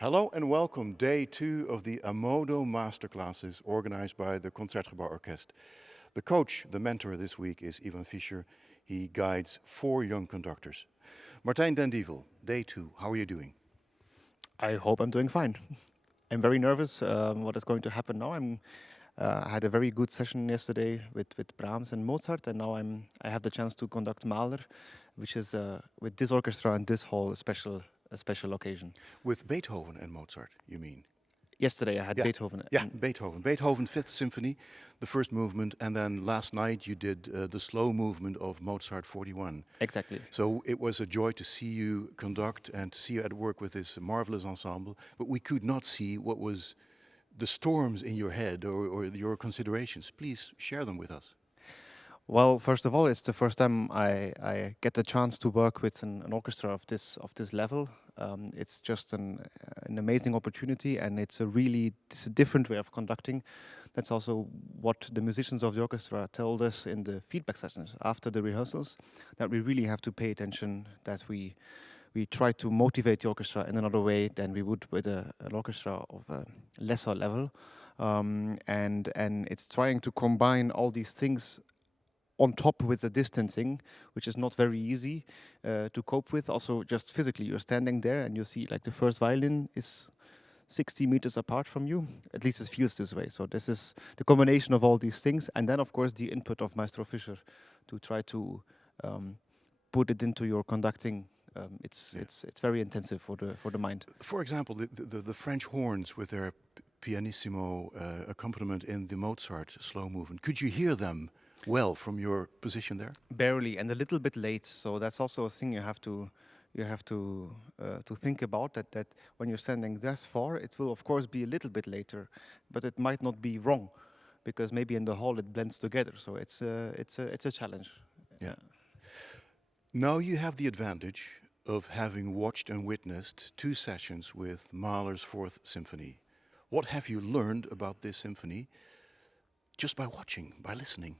Hello and welcome, day 2 of the Ammodo Masterclasses organized by the Concertgebouworkest. The coach, the mentor this week is Iván Fischer. He guides 4 young conductors. Martijn Dendievel, day 2, how are you doing? I hope I'm doing fine. I'm very nervous what is going to happen now. I had a very good session yesterday with Brahms and Mozart, and now I have the chance to conduct Mahler, which is with this orchestra and this hall a special occasion. With Beethoven and Mozart, you mean? Yesterday I had Beethoven. Yeah, Beethoven Fifth Symphony, the first movement, and then last night you did the slow movement of Mozart 41. Exactly. So it was a joy to see you conduct and to see you at work with this marvelous ensemble, but we could not see what was the storms in your head or your considerations. Please share them with us. Well, first of all, it's the first time I get the chance to work with an orchestra of this level. It's just an amazing opportunity, and it's a different way of conducting. That's also what the musicians of the orchestra told us in the feedback sessions after the rehearsals, that we really have to pay attention, that we try to motivate the orchestra in another way than we would with an orchestra of a lesser level. And it's trying to combine all these things on top with the distancing, which is not very easy to cope with. Also, just physically, you're standing there and you see like the first violin is 60 meters apart from you. At least it feels this way. So this is the combination of all these things, and then of course the input of Maestro Fischer to try to put it into your conducting. It's very intensive for the mind. For example, the French horns with their pianissimo accompaniment in the Mozart slow movement. Could you hear them well from your position there? Barely, and a little bit late. So that's also a thing you have to think about. That when you're standing this far, it will of course be a little bit later, but it might not be wrong, because maybe in the hall it blends together. So it's a challenge. Yeah. Now you have the advantage of having watched and witnessed 2 sessions with Mahler's Fourth Symphony. What have you learned about this symphony just by watching, by listening?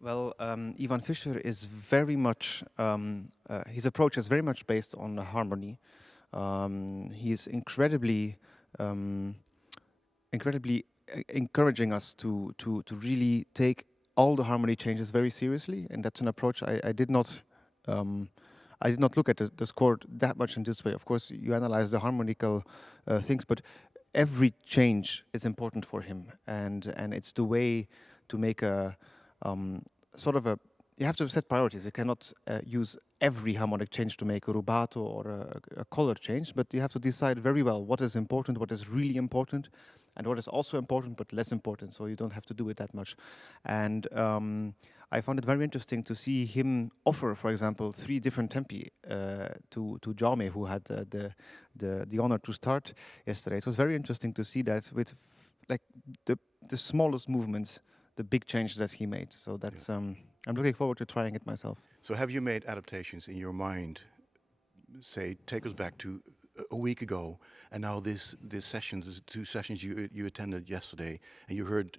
Well, Iván Fischer is very much, his approach is very much based on the harmony. He is incredibly encouraging us to really take all the harmony changes very seriously, and that's an approach I did not look at the score that much in this way. Of course, you analyze the harmonical things, but every change is important for him, and it's the way to make a you have to set priorities. You cannot use every harmonic change to make a rubato or a color change, but you have to decide very well what is important, what is really important, and what is also important but less important, so you don't have to do it that much. And I found it very interesting to see him offer, for example, 3 different tempi to Jaume, who had the honor to start yesterday. It was very interesting to see that with like the smallest movements, the big changes that he made. So that's I'm looking forward to trying it myself. So have you made adaptations in your mind? Say, take us back to a week ago, and now this sessions, the 2 sessions you attended yesterday, and you heard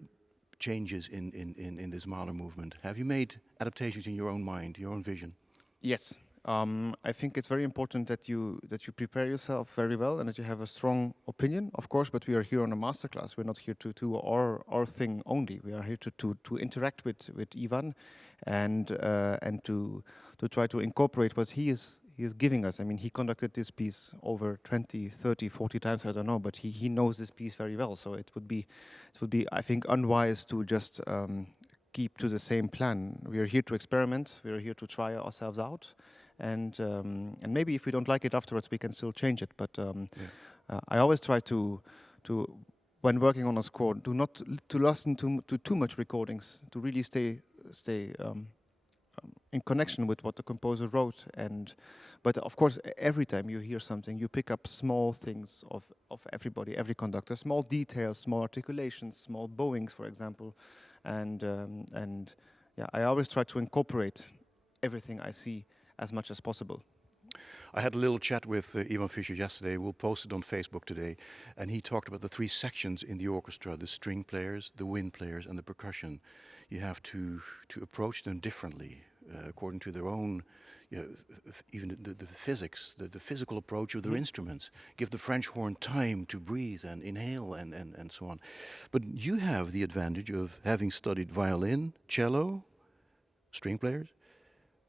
changes in this Mahler movement. Have you made adaptations in your own mind, your own vision? Yes. I think it's very important that you prepare yourself very well and that you have a strong opinion, of course. But we are here on a masterclass. We're not here to do our thing only. We are here to interact with Iván and to try to incorporate what he is giving us. I mean, he conducted this piece over 20, 30, 40 times. I don't know, but he knows this piece very well. So it would be I think unwise to just keep to the same plan. We are here to experiment. We are here to try ourselves out. And maybe if we don't like it afterwards, we can still change it. But I always try to when working on a score, not to listen to too much recordings, to really stay in connection with what the composer wrote. But of course, every time you hear something, you pick up small things of everybody, every conductor, small details, small articulations, small bowings, for example, and I always try to incorporate everything I see as much as possible. I had a little chat with Iván Fischer yesterday. We'll post it on Facebook today. And he talked about the 3 sections in the orchestra: the string players, the wind players, and the percussion. You have to approach them differently according to their own even the physics, the physical approach of their instruments. Give the French horn time to breathe and inhale and so on. But you have the advantage of having studied violin, cello, string players,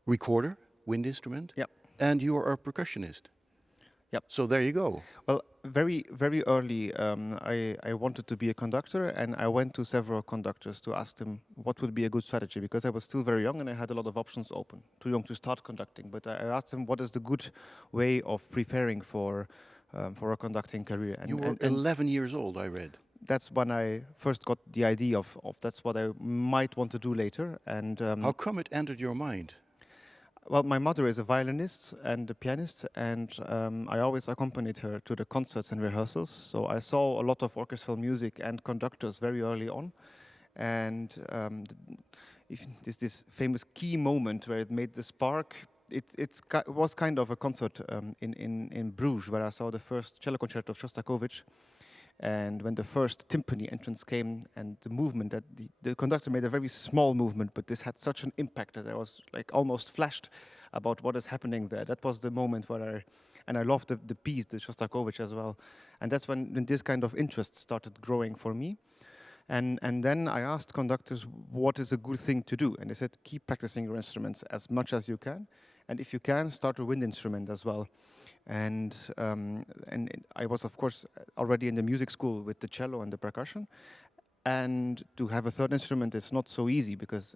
recorder, wind instrument, Yep. and you are a percussionist. Yep. So there you go. Well, very, very early, I wanted to be a conductor, and I went to several conductors to ask them what would be a good strategy, because I was still very young and I had a lot of options open. Too young to start conducting, but I asked them what is the good way of preparing for a conducting career. You were 11 years old, I read. That's when I first got the idea of that's what I might want to do later. And how come it entered your mind? well, my mother is a violinist and a pianist, and I always accompanied her to the concerts and rehearsals. So I saw a lot of orchestral music and conductors very early on. And this famous key moment where it made the spark, it was kind of a concert in Bruges, where I saw the first cello concerto of Shostakovich. And when the first timpani entrance came and the movement, that the conductor made a very small movement, but this had such an impact that I was like almost flashed about what is happening there. That was the moment where I loved the piece, the Shostakovich as well. And that's when this kind of interest started growing for me. And then I asked conductors what is a good thing to do. And they said, keep practicing your instruments as much as you can. And if you can, start a wind instrument as well. And I was, of course, already in the music school with the cello and the percussion. And to have a third instrument is not so easy, because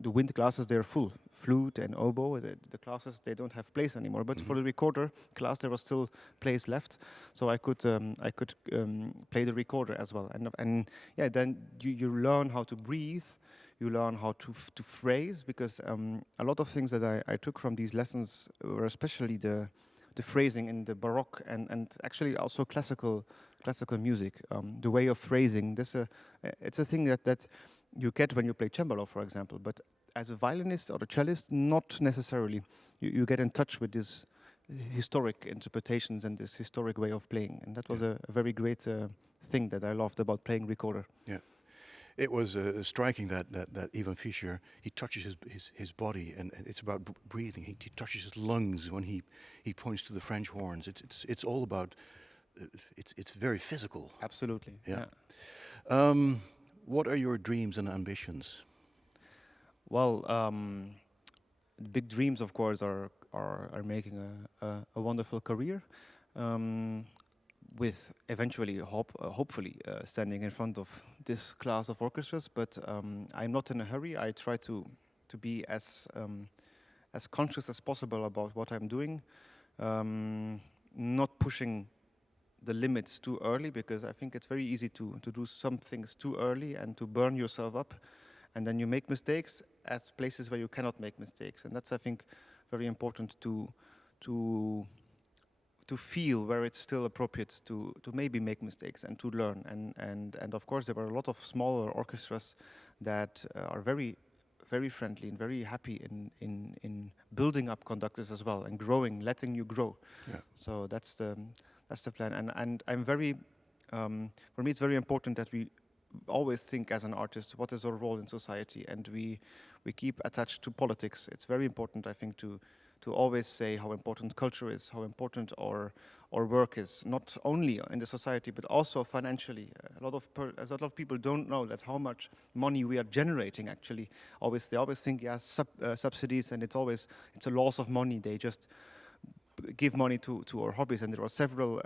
the wind classes, they're full. Flute and oboe, the classes, they don't have place anymore. But for the recorder class, there was still place left. So I could play the recorder as well. And yeah, then you learn how to breathe. You learn how to phrase, because a lot of things that I took from these lessons were especially the phrasing in the Baroque and actually also classical music. The way of phrasing, it's a thing that you get when you play cembalo, for example. But as a violinist or a cellist, not necessarily. You get in touch with these historic interpretations and this historic way of playing. And that was a very great thing that I loved about playing recorder. Yeah. It was striking that Iván Fischer, he touches his body, and it's about breathing. He touches his lungs when he points to the French horns. It's all about. It's very physical. Absolutely. Yeah. What are your dreams and ambitions? Well, big dreams, of course, are making a wonderful career. With eventually, hopefully, standing in front of this class of orchestras, but I'm not in a hurry. I try to be as conscious as possible about what I'm doing, not pushing the limits too early, because I think it's very easy to do some things too early and to burn yourself up, and then you make mistakes at places where you cannot make mistakes, and that's, I think, very important to feel where it's still appropriate to maybe make mistakes and to learn. And of course, there were a lot of smaller orchestras that are very, very friendly and very happy in building up conductors as well and growing, letting you grow. Yeah. So that's the plan. And I'm very, for me, it's very important that we always think as an artist, what is our role in society? And we keep attached to politics. It's very important, I think, to always say how important culture is, how important our work is, not only in the society but also financially. A lot of people don't know that how much money we are generating. Actually, they always think subsidies, and it's a loss of money. They just give money to our hobbies, and there are several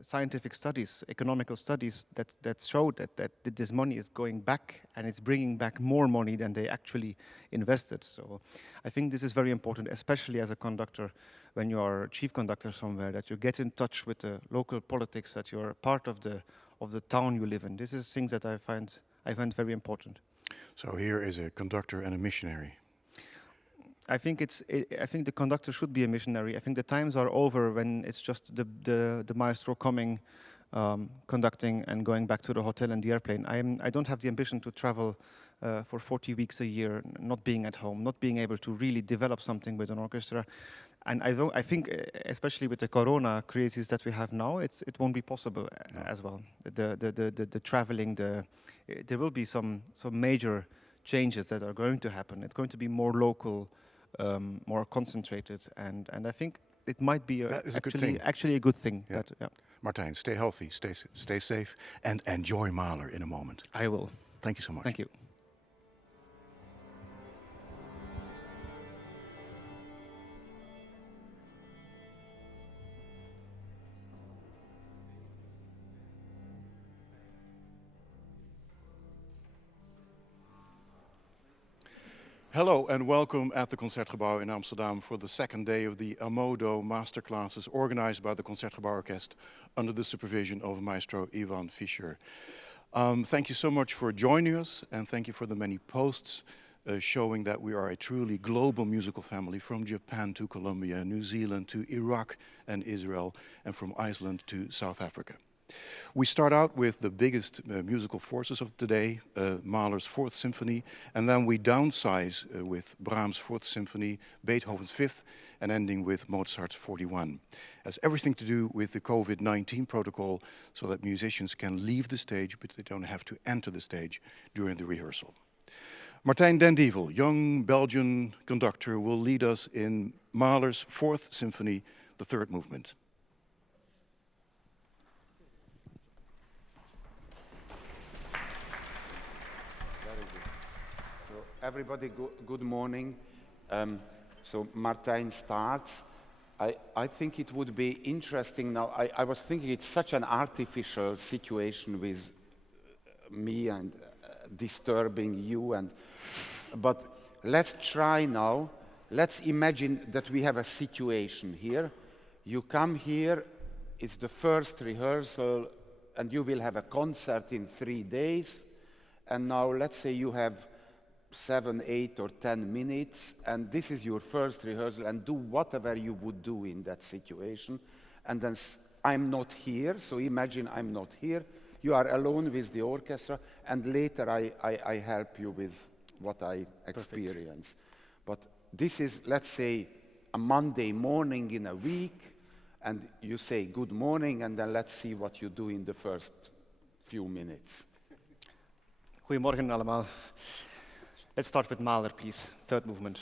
scientific studies, economical studies that show that this money is going back, and it's bringing back more money than they actually invested. So I think this is very important, especially as a conductor, when you are chief conductor somewhere, that you get in touch with the local politics, that you're part of the town you live in. This is things that I find very important. So here is a conductor and a missionary. I think the conductor should be a missionary. I think the times are over when it's just the maestro coming, conducting, and going back to the hotel and the airplane. I don't have the ambition to travel for 40 weeks a year, not being at home, not being able to really develop something with an orchestra. And I think, especially with the Corona crisis that we have now, it won't be possible as well. The traveling, there will be some major changes that are going to happen. It's going to be more local more concentrated, and I think it might be That is a good thing. actually a good thing. Yeah. Yeah. Martijn, stay healthy, stay safe, and enjoy Mahler in a moment. I will. Thank you so much. Thank you. Hello and welcome at the Concertgebouw in Amsterdam for the second day of the Ammodo Masterclasses organized by the Concertgebouworkest under the supervision of Maestro Iván Fischer. Thank you so much for joining us, and thank you for the many posts showing that we are a truly global musical family, from Japan to Colombia, New Zealand to Iraq and Israel, and from Iceland to South Africa. We start out with the biggest musical forces of today, Mahler's Fourth Symphony, and then we downsize with Brahms' Fourth Symphony, Beethoven's Fifth, and ending with Mozart's 41. It has everything to do with the COVID-19 protocol, so that musicians can leave the stage, but they don't have to enter the stage during the rehearsal. Martijn Dendievel, young Belgian conductor, will lead us in Mahler's Fourth Symphony, the third movement. Everybody, good morning. So Martijn starts. I think it would be interesting now. I was thinking it's such an artificial situation with me and disturbing you. But let's try now. Let's imagine that we have a situation here. You come here, it's the first rehearsal, and you will have a concert in 3 days. And now let's say you have 7, 8, or 10 minutes, and this is your first rehearsal, and do whatever you would do in that situation. And then I'm not here, so imagine I'm not here. You are alone with the orchestra, and later I help you with what I experience. But this is, let's say, a Monday morning in a week, and you say good morning, and then let's see what you do in the first few minutes. Goedemorgen allemaal. Let's start with Mahler, please. Third movement.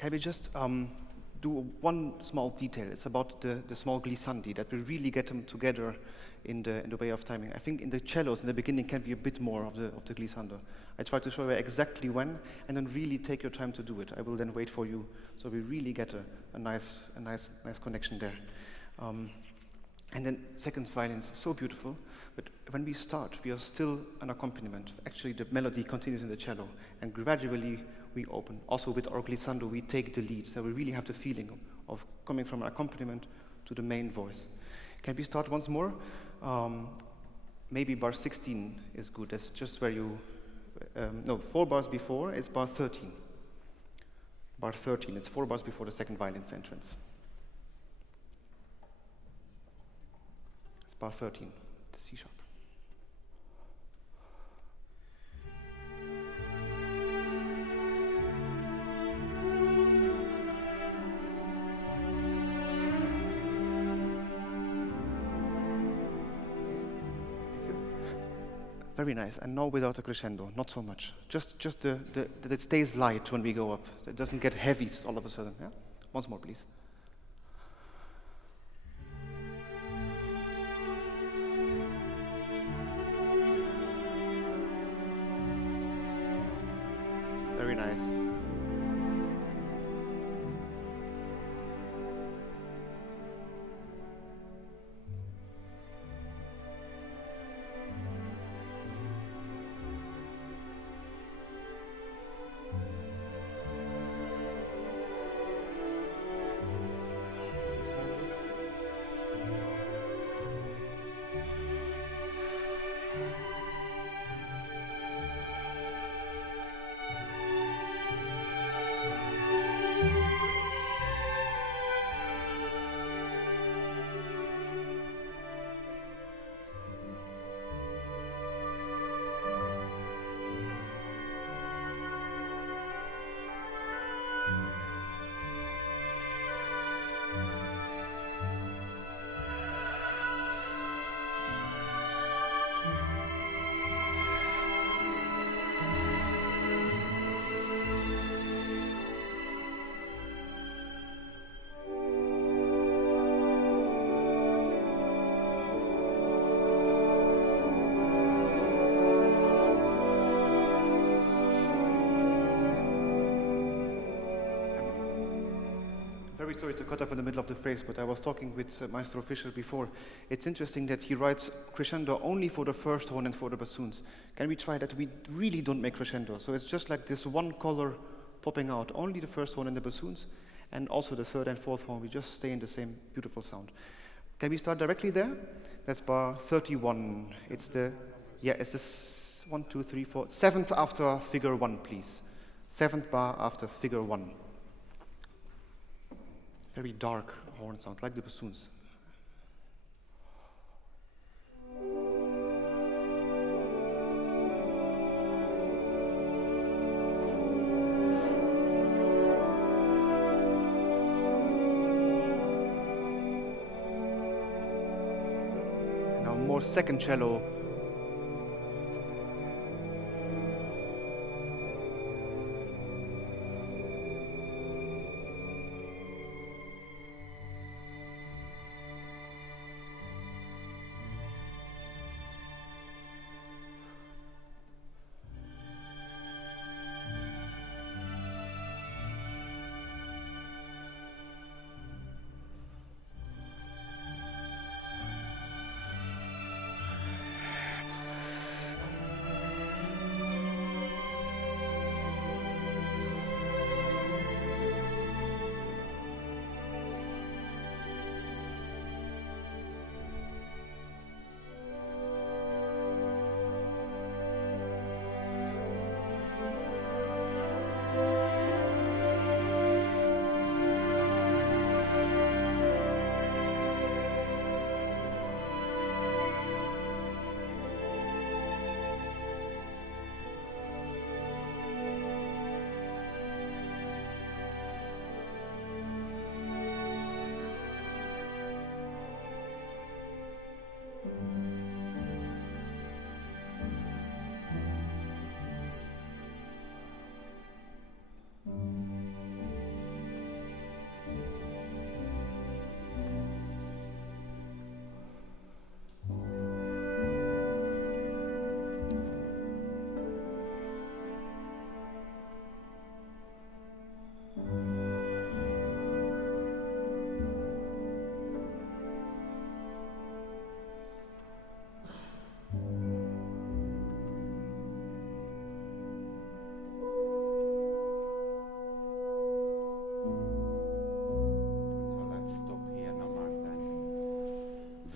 can we just do one small detail? It's about the small glissandi, that we really get them together in the way of timing. I think in the cellos in the beginning can be a bit more of the glissando. I try to show you exactly when, and then really take your time to do it. I will then wait for you, so we really get a nice connection there. And then second violin is so beautiful, but when we start, we are still an accompaniment. Actually, the melody continues in the cello, and gradually we open. Also with our glissando, we take the lead, so we really have the feeling of coming from an accompaniment to the main voice. Can we start once more? Maybe bar 16 is good. That's just where you, 4 bars before, it's bar 13. Bar 13, it's 4 bars before the second violin's entrance. It's bar 13, the C sharp. Very nice, and now without a crescendo, not so much. Just that it stays light when we go up. So it doesn't get heavy all of a sudden. Yeah? Once more, please. Very nice. Very sorry to cut off in the middle of the phrase, but I was talking with Maestro Fischer before. It's interesting that he writes crescendo only for the first horn and for the bassoons. Can we try that? We really don't make crescendo, so it's just like this one color popping out, only the first horn and the bassoons, and also the third and fourth horn. We just stay in the same beautiful sound. Can we start directly there? That's bar 31. It's the 1, 2, 3, 4, 7th after figure 1, please. 7th bar after figure 1. Very dark horn sound, like the bassoons. And now more second cello.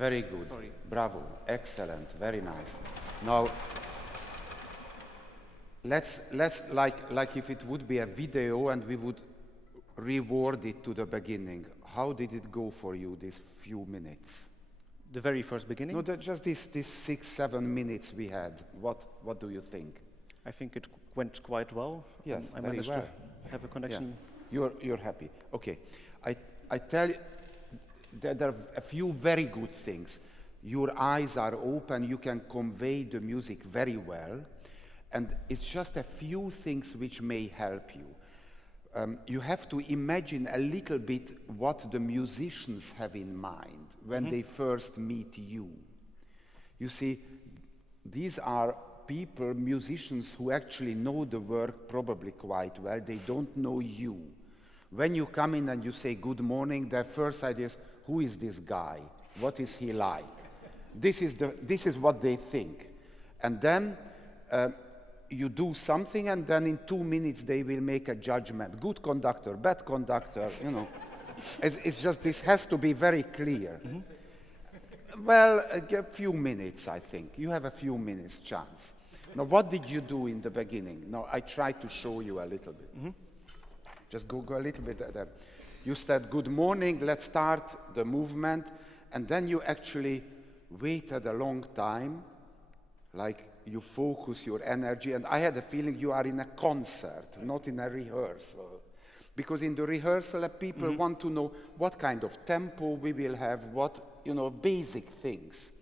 Very good. Sorry. Bravo. Excellent. Very nice. Now, let's like if it would be a video and we would reward it to the beginning. How did it go for you, these few minutes? The very first beginning? No, just these 6-7 minutes we had. What do you think? I think it went quite well. Yes, I very managed well. to have a connection. Yeah. You're happy. Okay. I tell you, there are a few very good things. Your eyes are open, you can convey the music very well, and it's just a few things which may help you. You have to imagine a little bit what the musicians have in mind when they first meet you. You see, these are people, musicians, who actually know the work probably quite well. They don't know you. When you come in and you say good morning, their first idea is, who is this guy? What is he like? This is what they think. And then you do something, and then in 2 minutes they will make a judgment. Good conductor, bad conductor, you know. It's just, this has to be very clear. Well, a few minutes, I think. You have a few minutes chance. Now, what did you do in the beginning? Now, I try to show you a little bit. Just go a little bit there. You said, good morning, let's start the movement. And then you actually waited a long time, like you focus your energy. And I had a feeling you are in a concert, not in a rehearsal. Because in the rehearsal, people want to know what kind of tempo we will have, what, basic things.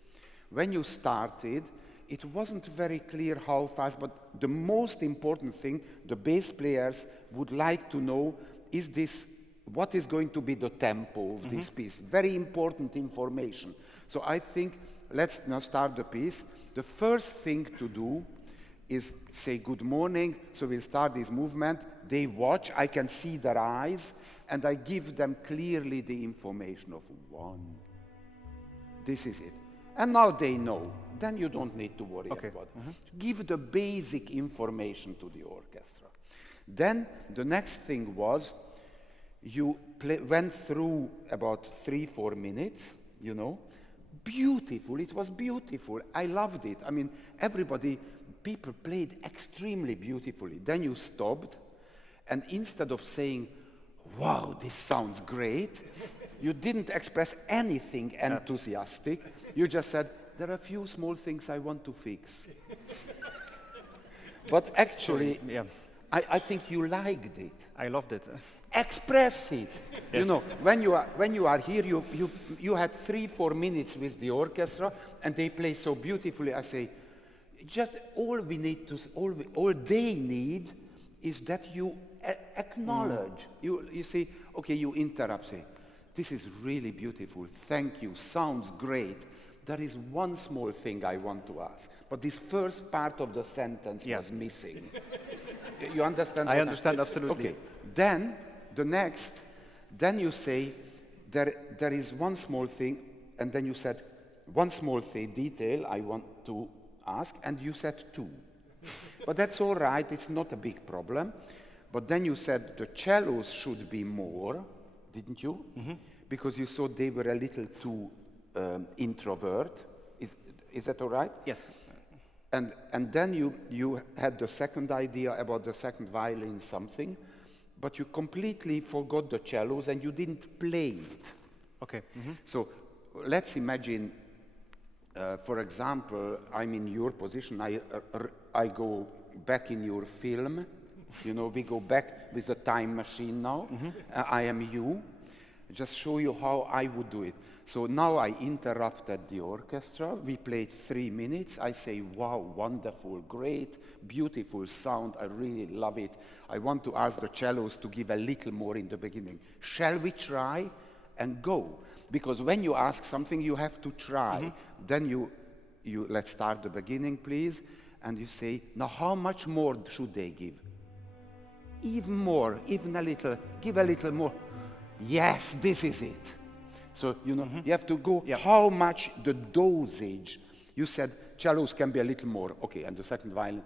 When you started, it wasn't very clear how fast, but the most important thing the bass players would like to know is what is going to be the tempo of this piece. Very important information. So I think, let's now start the piece. The first thing to do is say good morning, so we'll start this movement. They watch, I can see their eyes, and I give them clearly the information of 1. This is it. And now they know. Then you don't need to worry about it. Give the basic information to the orchestra. Then the next thing was, you went through about 3-4 minutes, Beautiful, it was beautiful. I loved it. I mean, people played extremely beautifully. Then you stopped, and instead of saying, wow, this sounds great, you didn't express anything enthusiastic. You just said, there are a few small things I want to fix. But actually, I think you liked it. I loved it. Express it. Yes. When you are here, you had 3-4 minutes with the orchestra, and they play so beautifully. I say, just all they need is that you acknowledge. You say, okay, you interrupt, say, this is really beautiful. Thank you. Sounds great. There is one small thing I want to ask, but this first part of the sentence was missing. You understand? I understand absolutely. Okay. Then then you say there is one small thing, and then you said one small detail I want to ask, and you said 2. But that's all right. It's not a big problem. But then you said the cellos should be more, didn't you? Because you thought they were a little too introvert. Is that all right? Yes. And then you had the second idea about the second violin something, but you completely forgot the cellos and you didn't play it. Okay. So let's imagine, for example, I'm in your position. I go back in your film. We go back with a time machine now. I am you. Just show you how I would do it. So now I interrupted the orchestra. We played 3 minutes. I say, wow, wonderful, great, beautiful sound. I really love it. I want to ask the cellos to give a little more in the beginning. Shall we try? And go. Because when you ask something, you have to try. Then you let's start the beginning, please. And you say, now how much more should they give? Even more, even a little, give a little more. Yes, this is it. So, you have to go, how much the dosage. You said cellos can be a little more. Okay, and the second violin,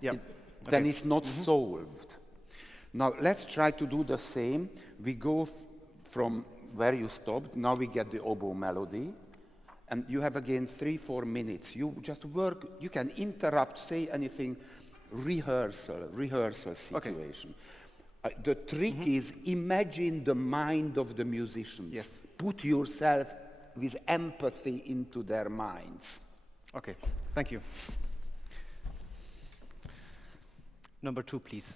then it's not solved. Now, let's try to do the same. We go from where you stopped. Now we get the oboe melody. And you have again 3-4 minutes. You just work, you can interrupt, say anything, rehearsal situation. The trick is imagine the mind of the musicians. Yes. Put yourself with empathy into their minds. Okay, thank you. Number 2, please.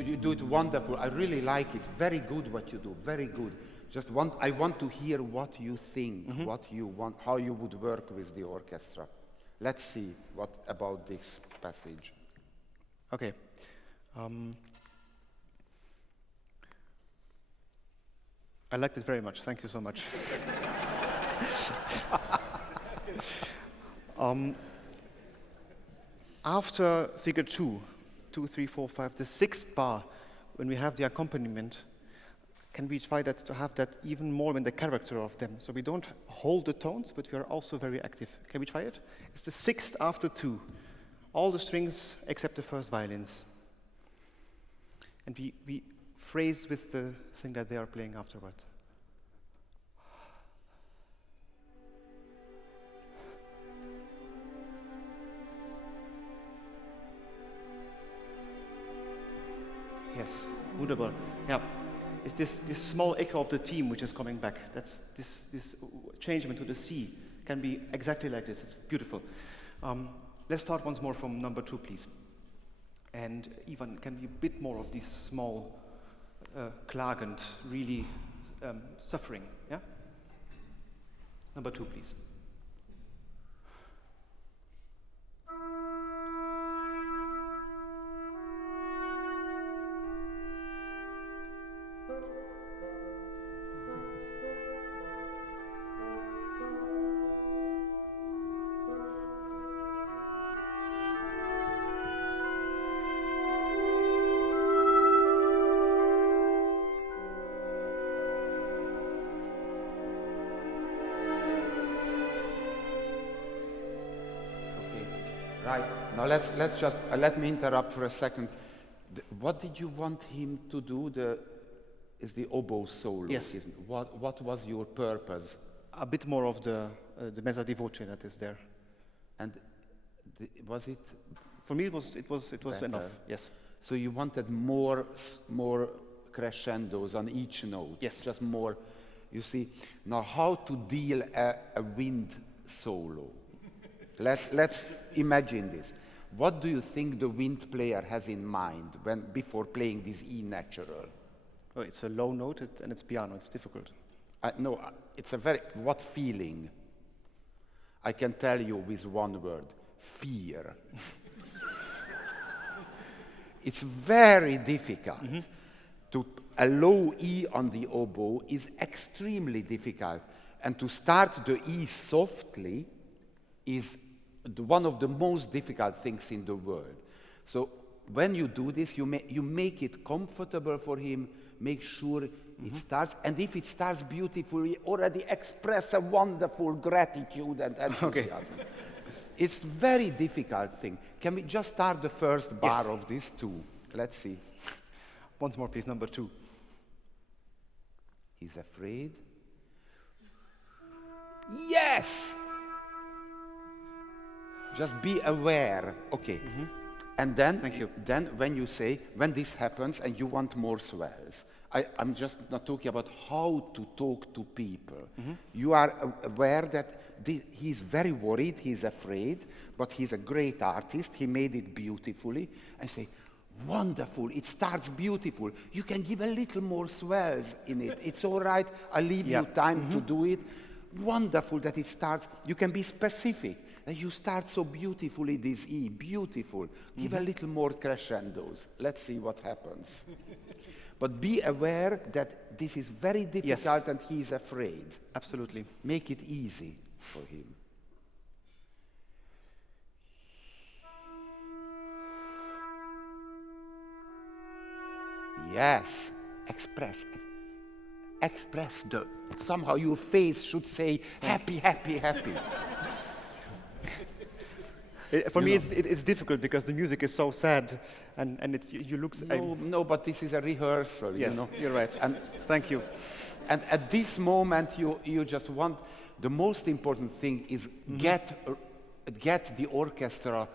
You do it wonderful. I really like it. Very good what you do. Very good. I want to hear what you think, what you want, how you would work with the orchestra. Let's see what about this passage. Okay. I liked it very much. Thank you so much. After figure 2, 2, 3, 4, 5, the 6th bar, when we have the accompaniment, can we try that to have that even more in the character of them? So we don't hold the tones, but we are also very active. Can we try it? It's the 6th after 2. All the strings except the first violins. And we phrase with the thing that they are playing afterward. Yes, wunderbar. Yeah, it's this small echo of the theme which is coming back. That's this changement to the C can be exactly like this. It's beautiful. Let's start once more from number 2, please. And Iván, can be a bit more of these small, klagend, really suffering. Yeah. Number 2, please. Right. Now let's just let me interrupt for a second. What did you want him to do? Is the oboe solo? Yes. What was your purpose? A bit more of the mezza di voce that is there. And was it? For me, it was Better. enough. Yes. So you wanted more crescendos on each note. Yes. Just more. You see, now how to deal a wind solo? Let's imagine this. What do you think the wind player has in mind before playing this E natural? Oh, it's a low note and it's piano. It's difficult. No, it's what feeling? I can tell you with one word: fear. It's very difficult. A low E on the oboe is extremely difficult. And to start the E softly is one of the most difficult things in the world. So when you do this, you make it comfortable for him, make sure it starts, and if it starts beautifully, already express a wonderful gratitude and enthusiasm. Okay. It's very difficult thing. Can we just start the first bar of this too? Let's see. Once more, please, number 2. He's afraid. Yes! Just be aware. Okay. And then, thank you. Then when this happens and you want more swells, I'm just not talking about how to talk to people. You are aware that he's very worried, he's afraid, but he's a great artist, he made it beautifully. I say, wonderful, it starts beautiful. You can give a little more swells in it. It's all right, I'll leave you time to do it. Wonderful that it starts. You can be specific. And you start so beautifully this E, beautiful. Give a little more crescendos. Let's see what happens. But be aware that this is very difficult and he's afraid. Absolutely. Make it easy for him. Yes, express somehow your face should say happy, happy, happy. For me, it's difficult because the music is so sad, and you look. No, but this is a rehearsal. Yes, you know? You're right. And thank you. And at this moment, you just want. The most important thing is get the orchestra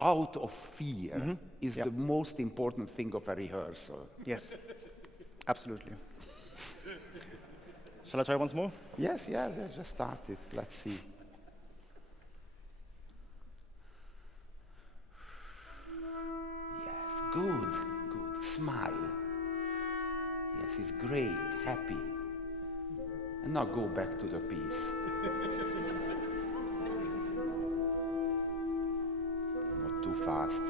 out of fear. Is the most important thing of a rehearsal. Yes, absolutely. Shall I try once more? Yes, just start it. Let's see. Yes, good. Smile. Yes, he's great, happy. And now go back to the piece. Not too fast.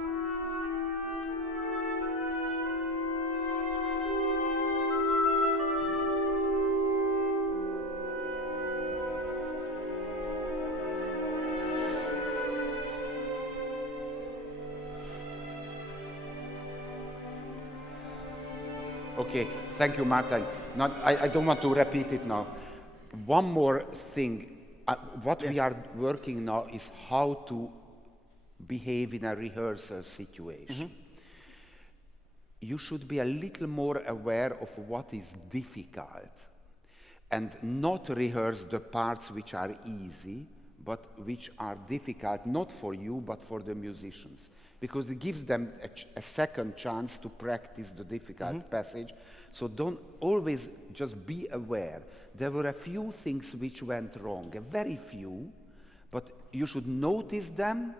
Okay, thank you, Martijn. Now, I don't want to repeat it now. One more thing. What we are working now is how to behave in a rehearsal situation. You should be a little more aware of what is difficult and not rehearse the parts which are easy, but which are difficult, not for you, but for the musicians. Because it gives them a second chance to practice the difficult passage. So don't always just be aware. There were a few things which went wrong, a very few, but you should notice them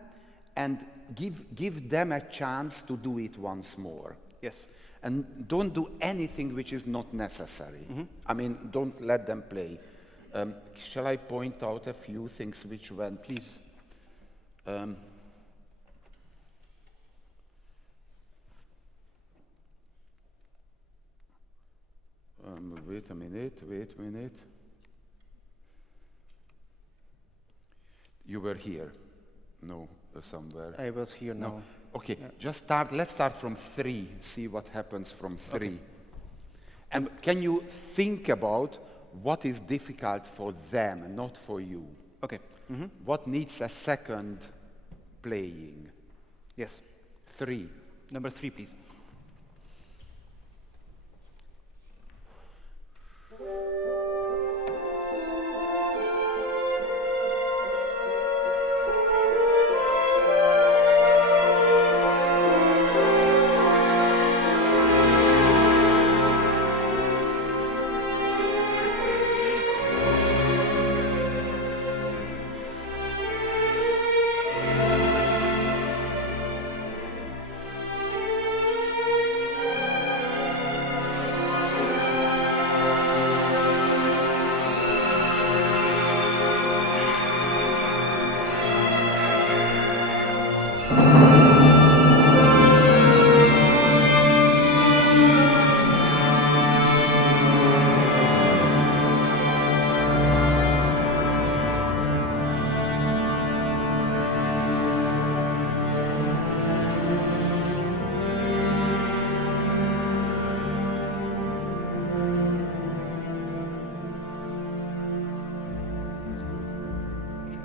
and give them a chance to do it once more. Yes. And don't do anything which is not necessary. I mean, don't let them play. Shall I point out a few things which went? Please. Wait a minute. You were here? No, somewhere. I was here now. No. Okay, let's start from 3, see what happens from 3. Okay. And can you think about what is difficult for them, not for you? Okay. What needs a second playing. Yes. 3. Number 3, please.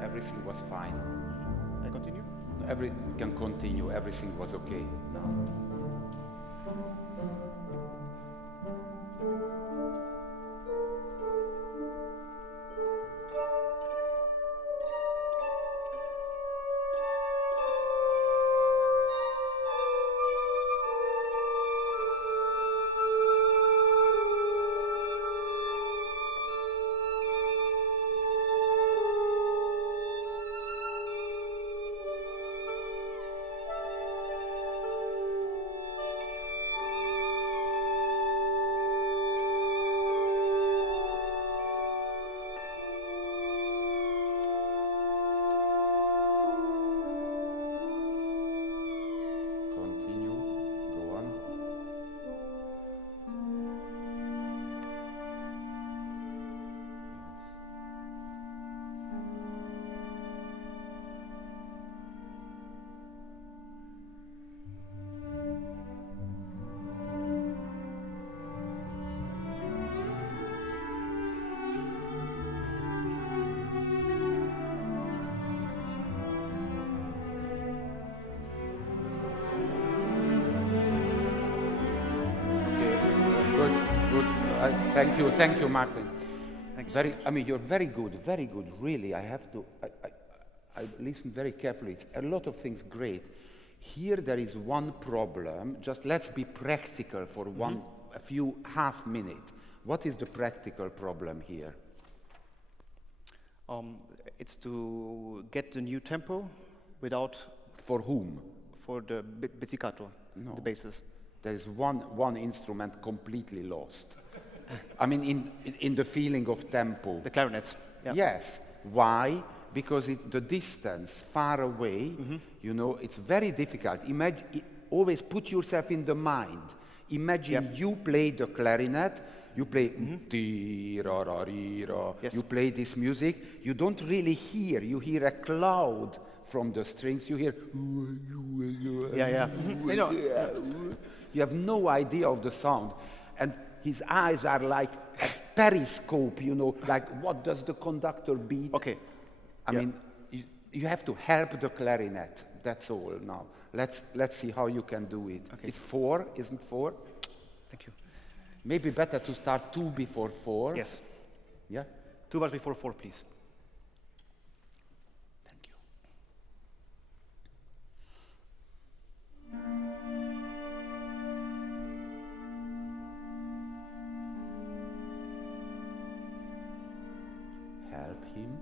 Everything was fine. I continue? Can continue. Everything was okay now. Thank you, Martin. Thank you. Very, I mean, you're very good, really. I have to, I listened very carefully. It's a lot of things great. Here there is one problem. Just let's be practical for a few half minute. What is the practical problem here? It's to get the new tempo without... For whom? For the pizzicato, No. the basses. There is one instrument completely lost. I mean, in the feeling of tempo. The clarinets. Yeah. Yes. Why? Because the distance, far away, you know, it's very difficult. Always put yourself in the mind. Imagine you play the clarinet, you play Yes. you play this music, you don't really hear. You hear a cloud from the strings, you hear... Yeah. I know. You have no idea of the sound. And his eyes are like a periscope, you know, like what does the conductor beat? Okay. I mean, you have to help the clarinet. That's all now. Let's see how you can do it. Okay. It's 4, isn't 4? Thank you. Maybe better to start 2 before 4. Yes. Yeah? 2 bars before 4, please. Thank you. Help him.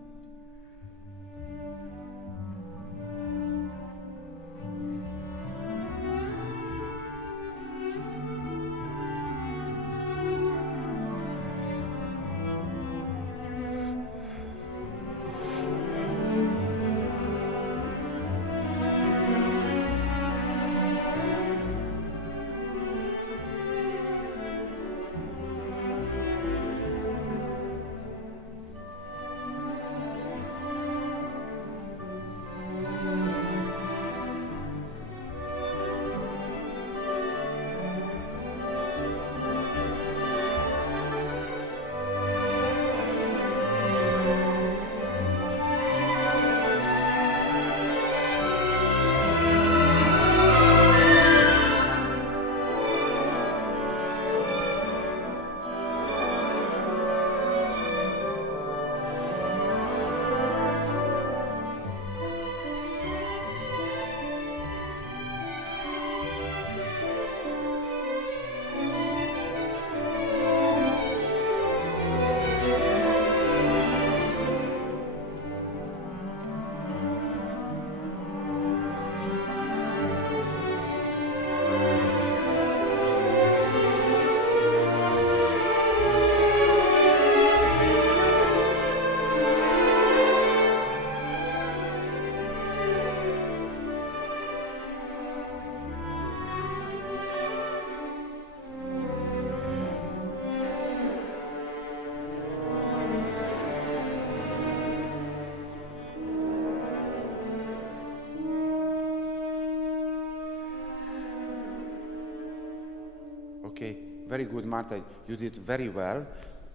Okay, very good, Martijn. You did very well.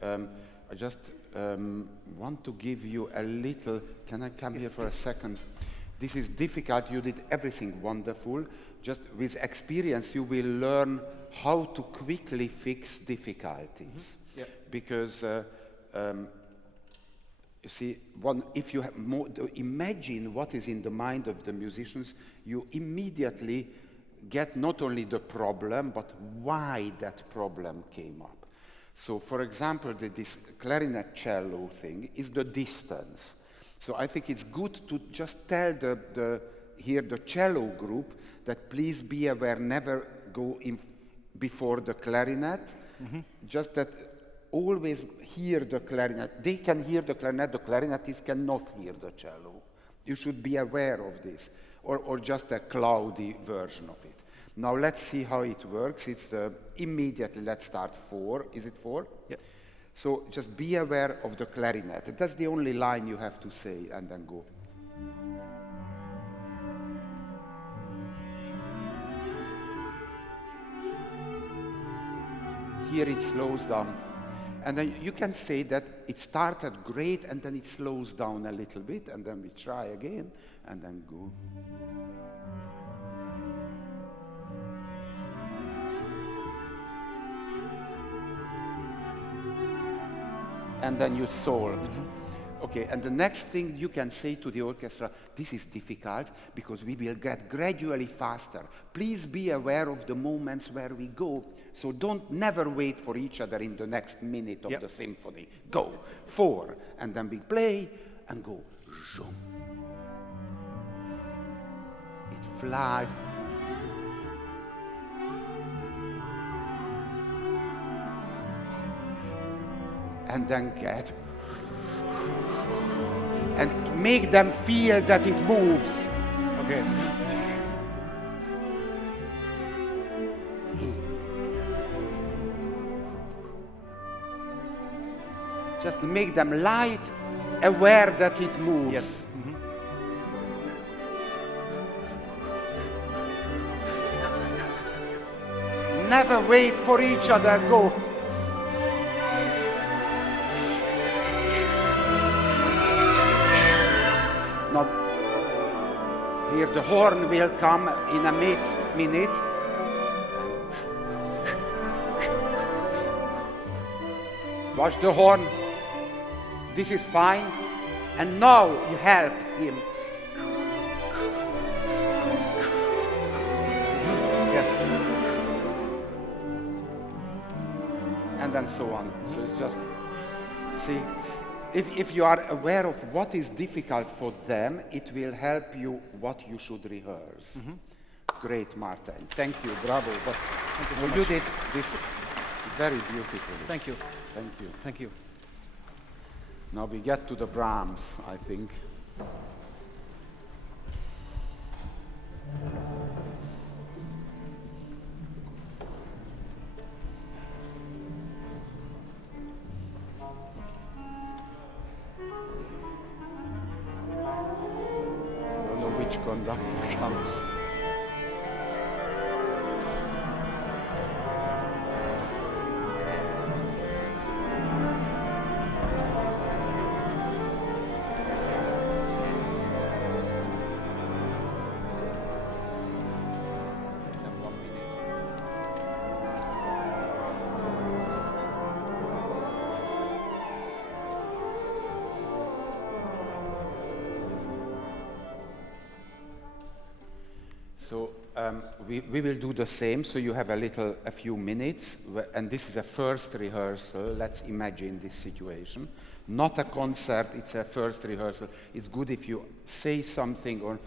I just want to give you a little... Can I come here for a second? This is difficult. You did everything wonderful. Just with experience, you will learn how to quickly fix difficulties. Yeah. Because, you see, if you have imagine what is in the mind of the musicians, you immediately get not only the problem, but why that problem came up. So, for example, this clarinet cello thing is the distance. So I think it's good to just tell the cello group that please be aware, never go in before the clarinet, just that always hear the clarinet. They can hear the clarinetists cannot hear the cello. You should be aware of this, or just a cloudy version of it. Now let's see how it works. It's immediately, let's start 4. Is it 4? Yeah. So just be aware of the clarinet. That's the only line you have to say, and then go. Here it slows down. And then you can say that it started great, and then it slows down a little bit, and then we try again, and then go. And then you solved. Okay, and the next thing you can say to the orchestra, this is difficult because we will get gradually faster. Please be aware of the moments where we go. So don't never wait for each other in the next minute of the symphony. Go. 4. And then we play and go. Zoom. It flies. And then get, and make them feel that it moves. Okay. Just make them light, aware that it moves. Yes. Never wait for each other. Go. Now, here the horn will come in a minute. Watch the horn. This is fine. And now you help him. Yes. And then so on. So it's just, see, if you are aware of what is difficult for them, it will help you what you should rehearse. Great, Martijn. Thank you. Bravo. Thank you so much. You did this very beautifully. Thank you. Thank you. Thank you. Now we get to the Brahms, I think. I don't know which conductor comes. So we will do the same. So you have a few minutes, and this is a first rehearsal. Let's imagine this situation. Not a concert, it's a first rehearsal. It's good if you say something or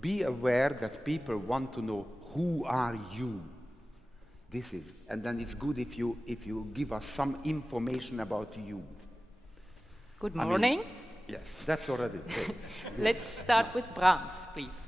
be aware that people want to know, who are you? This is, and then it's good if you give us some information about you. Good morning. Yes, that's already great. Let's start with Brahms, please.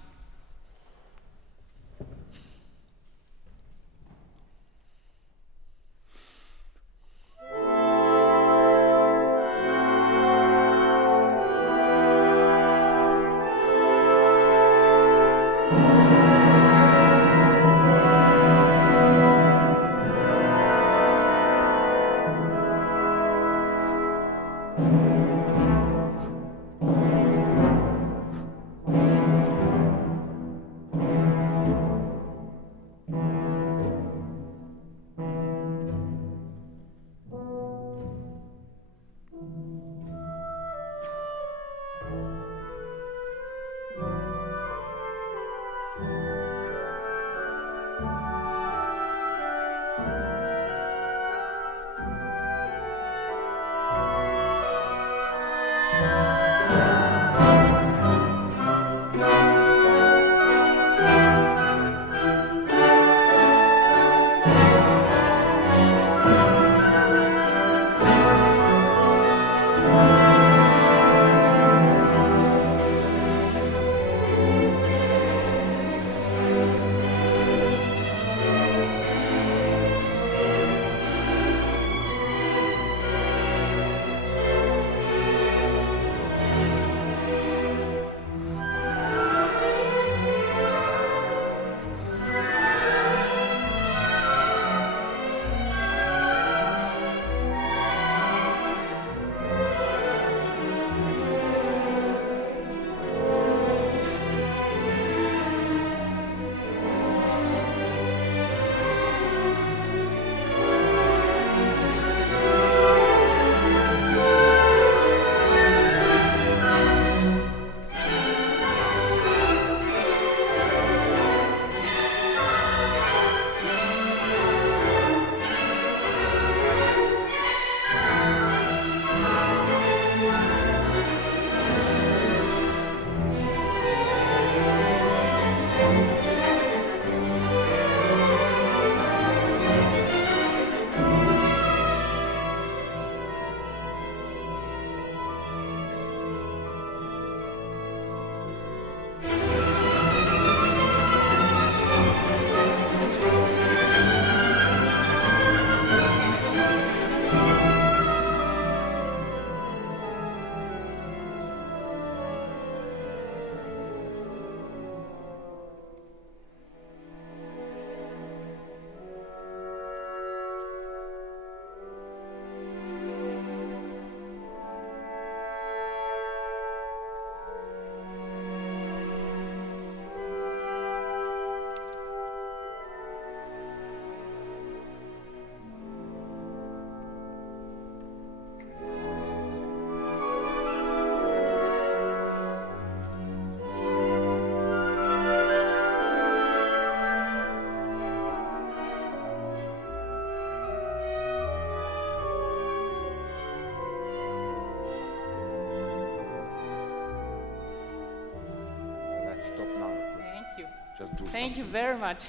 stop now. Thank you. Just do Thank you something. very much.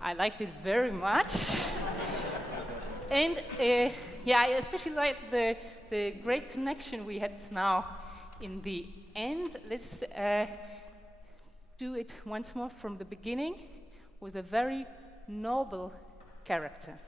I liked it very much. And yeah, I especially like the great connection we had now in the end. Let's do it once more from the beginning with a very noble character.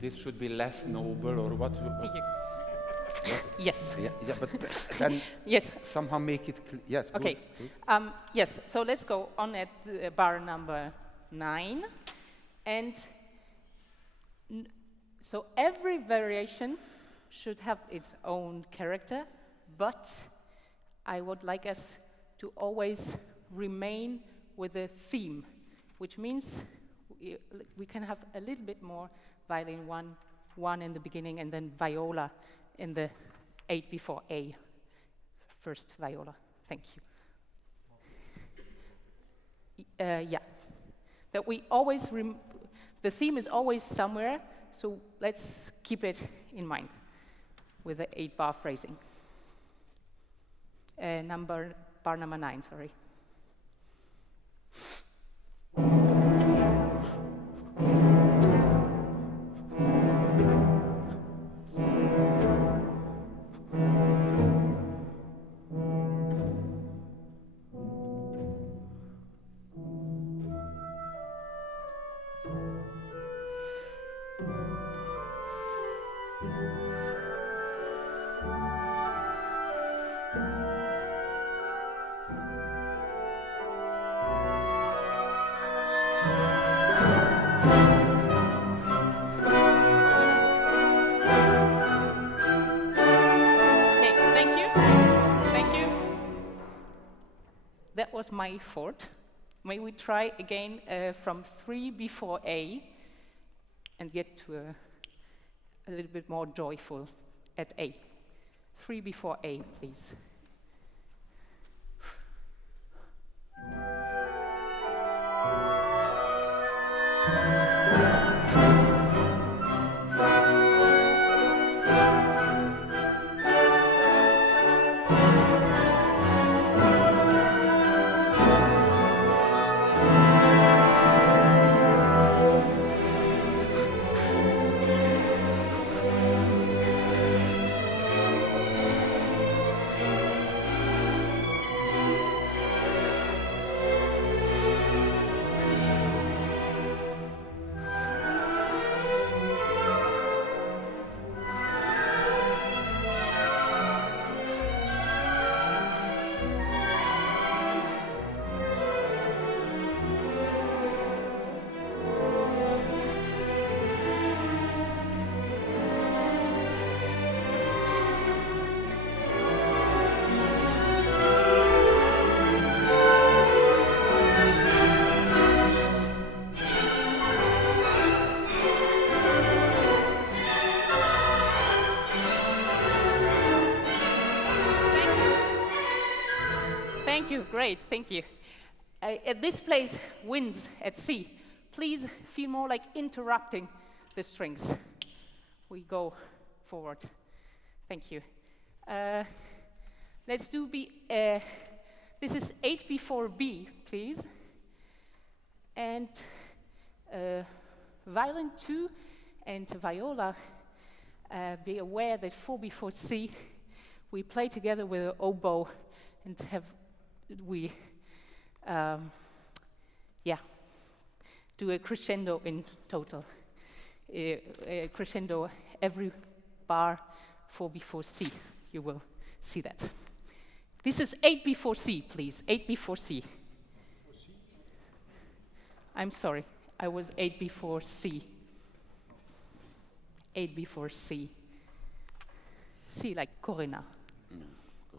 This should be less noble, or what? Thank you. Yes. Yeah, but then Yes. somehow make it clear. Yes. Okay. Good. Yes. So let's go on at bar number 9, and so every variation should have its own character, but I would like us to always remain with a theme, which means we can have a little bit more violin one in the beginning, and then viola in the 8 before A. First viola. Thank you. Yeah. That we always, the theme is always somewhere, so let's keep it in mind with the 8-bar phrasing. Bar number 9, sorry. That was my fourth. May we try again from 3 before A and get to a little bit more joyful at A. 3 before A, please. Great, thank you. At this place, winds at sea. Please feel more like interrupting the strings. We go forward. Thank you. Let's do B. This is 8 before B, please. And violin 2 and viola, be aware that 4 before C, we play together with an oboe and do a crescendo in total. A crescendo every bar 4 before C. You will see that. This is 8 before C, please. 8 before C. I'm sorry, I was 8 before C. 8 before C. C like Corinna. Go.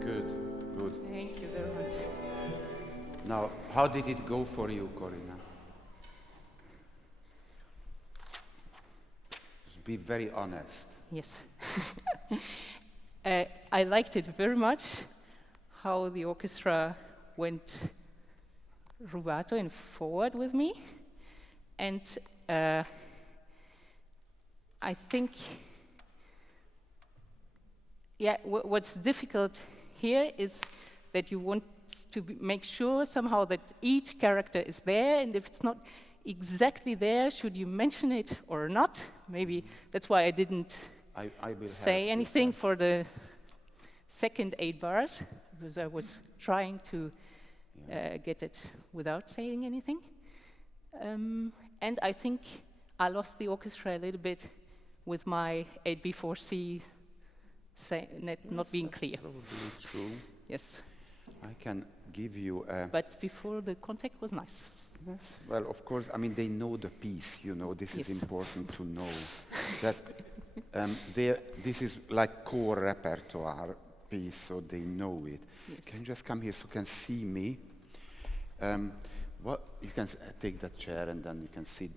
Good. Thank you very much. Now, how did it go for you, Corinna? Just be very honest. Yes. I liked it very much, how the orchestra went rubato and forward with me. And I think, yeah, what's difficult here is that you want to make sure somehow that each character is there, and if it's not exactly there, should you mention it or not? Maybe that's why I didn't say anything for the second 8 bars, because I was trying to get it without saying anything. And I think I lost the orchestra a little bit with my 8 before C not being clear. Probably true. Yes. I can give you a... But before, the contact was nice. Yes. Well, of course, I mean, they know the piece, you know, this is important to know. That this is like core repertoire piece, so they know it. Yes. Can you just come here so you can see me? You can take that chair and then you can sit.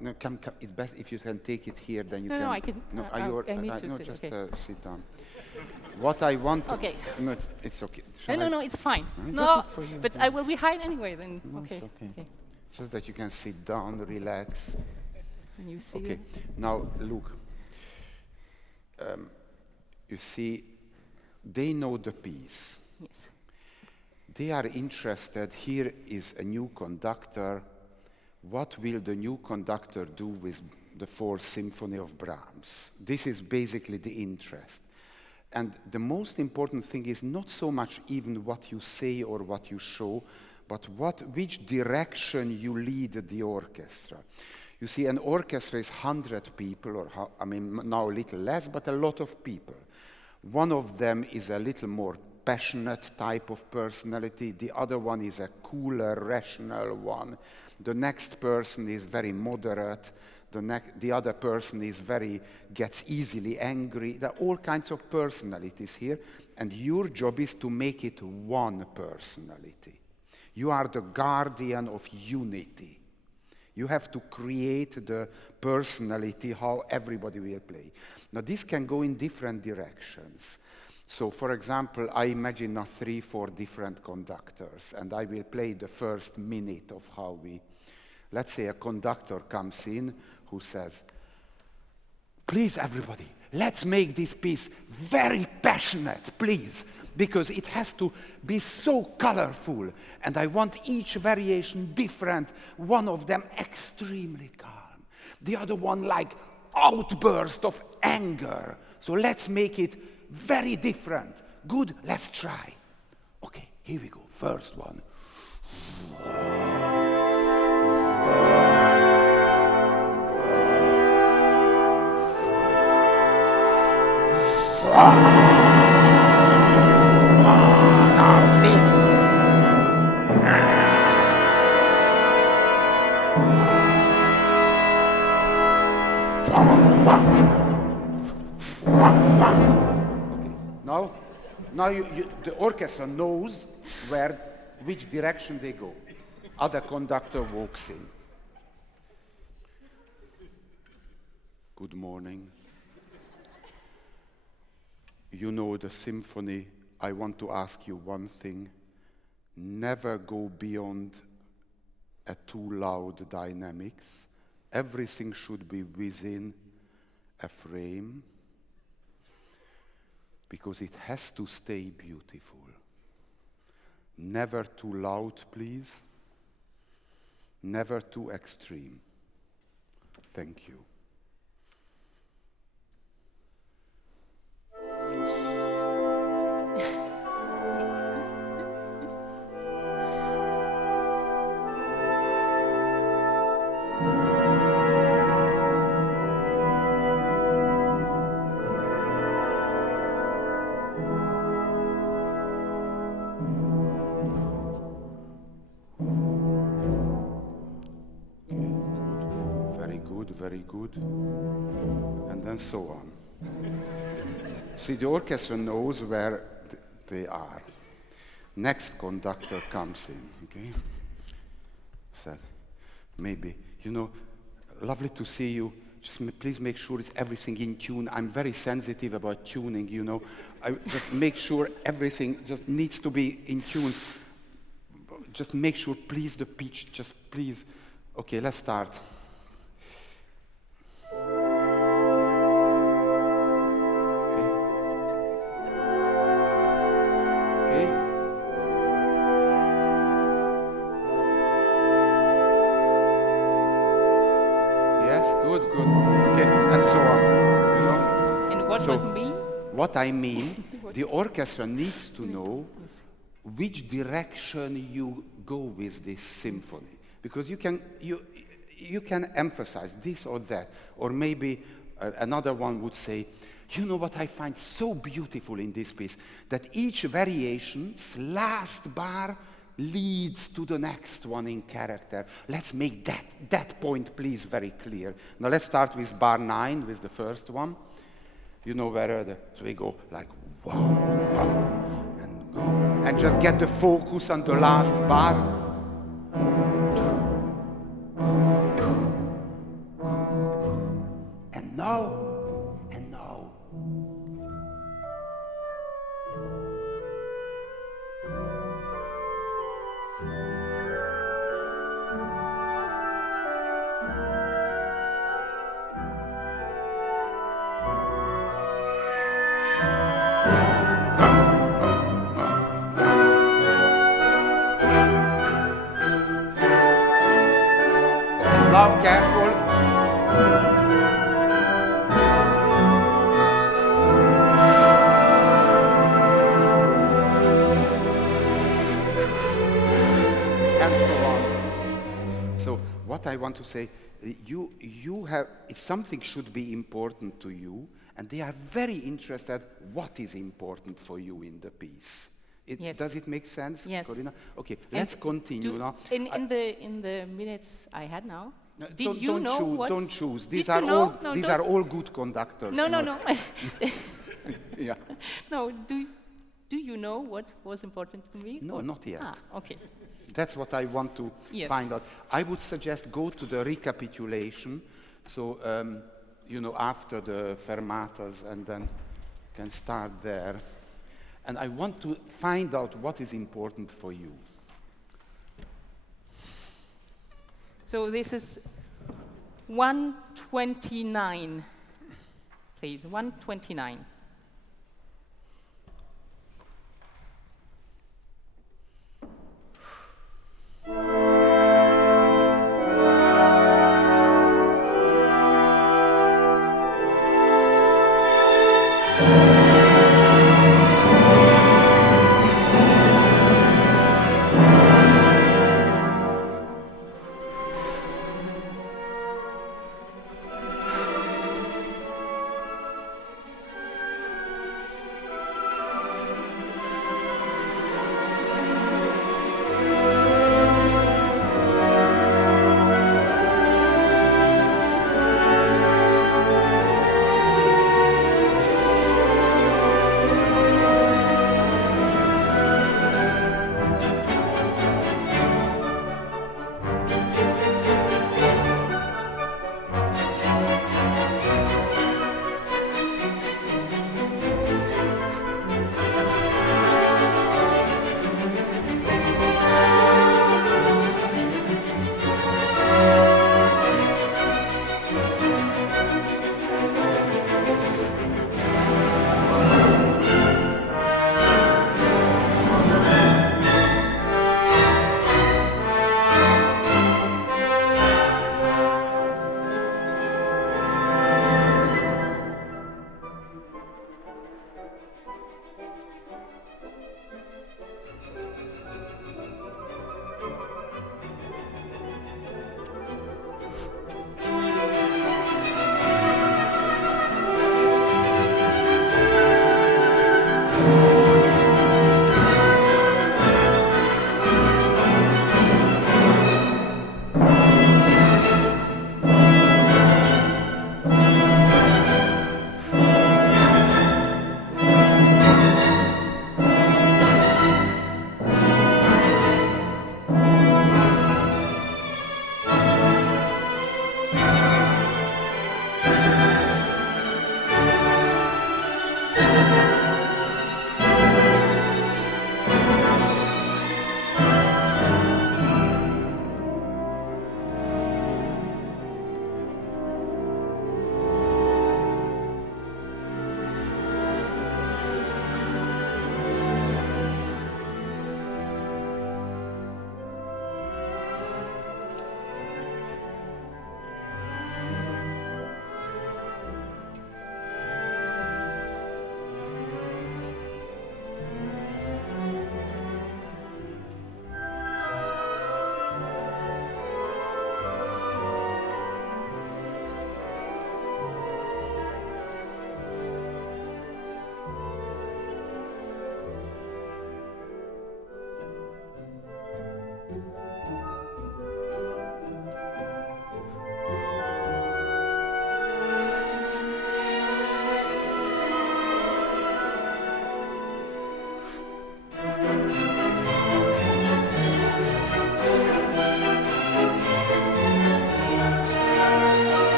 No, come. It's best if you can take it here. Then you can. No, I can. No, I need to sit. Just okay. Sit down. What I want to. Okay. No, it's okay. No, it's fine. I No, got it for you. but I will be high anyway. Then No, okay. it's okay. Just that you can sit down, relax. And you see. Okay. Now look. You see, they know the piece. Yes. They are interested. Here is a new conductor. What will the new conductor do with the Fourth Symphony of Brahms? This is basically the interest. And the most important thing is not so much even what you say or what you show, but which direction you lead the orchestra. You see, an orchestra is 100 people, or now a little less, but a lot of people. One of them is a little more passionate type of personality. The other one is a cooler, rational one. The next person is very moderate. The other person is gets easily angry. There are all kinds of personalities here, and your job is to make it one personality. You are the guardian of unity. You have to create the personality, how everybody will play. Now, this can go in different directions. So, for example, I imagine now 3, 4 different conductors, and I will play the first minute of how we... Let's say a conductor comes in who says, please, everybody, let's make this piece very passionate, please, because it has to be so colorful, and I want each variation different, one of them extremely calm, the other one like outburst of anger. So let's make it very different. Good, let's try. Okay, here we go, first one. Okay. Now the orchestra knows which direction they go. Other conductor walks in. Good morning. You know the symphony. I want to ask you one thing. Never go beyond a too loud dynamics. Everything should be within a frame because it has to stay beautiful. Never too loud, please. Never too extreme. Thank you. Very good, and then so on. See, the orchestra knows where they are. Next conductor comes in, okay? So, maybe, lovely to see you. Just please make sure it's everything in tune. I'm very sensitive about tuning, I just make sure everything just needs to be in tune. Just make sure, please, the pitch, just please. Okay, let's start. Good. Okay, and so on, And what so was mean? What I mean, the orchestra needs to know which direction you go with this symphony, because you can emphasize this or that, or maybe another one would say, what I find so beautiful in this piece, that each variation's last bar leads to the next one in character. Let's make that point, please, very clear. Now let's start with bar 9, with the first one. So we go like one, and go, and just get the focus on the last bar. And now. Now, careful. And so on. So, what I want to say, you have, something should be important to you, and they are very interested what is important for you in the piece. Yes. Does it make sense, yes. Corinna? Okay, let's continue now. In the minutes I had now, don't choose. These are all good conductors. No. Yeah. No. Do you know what was important to me? No, not yet. Okay. That's what I want to find out. I would suggest go to the recapitulation. So, after the fermatas, and then can start there. And I want to find out what is important for you. So this is 129, please, 129.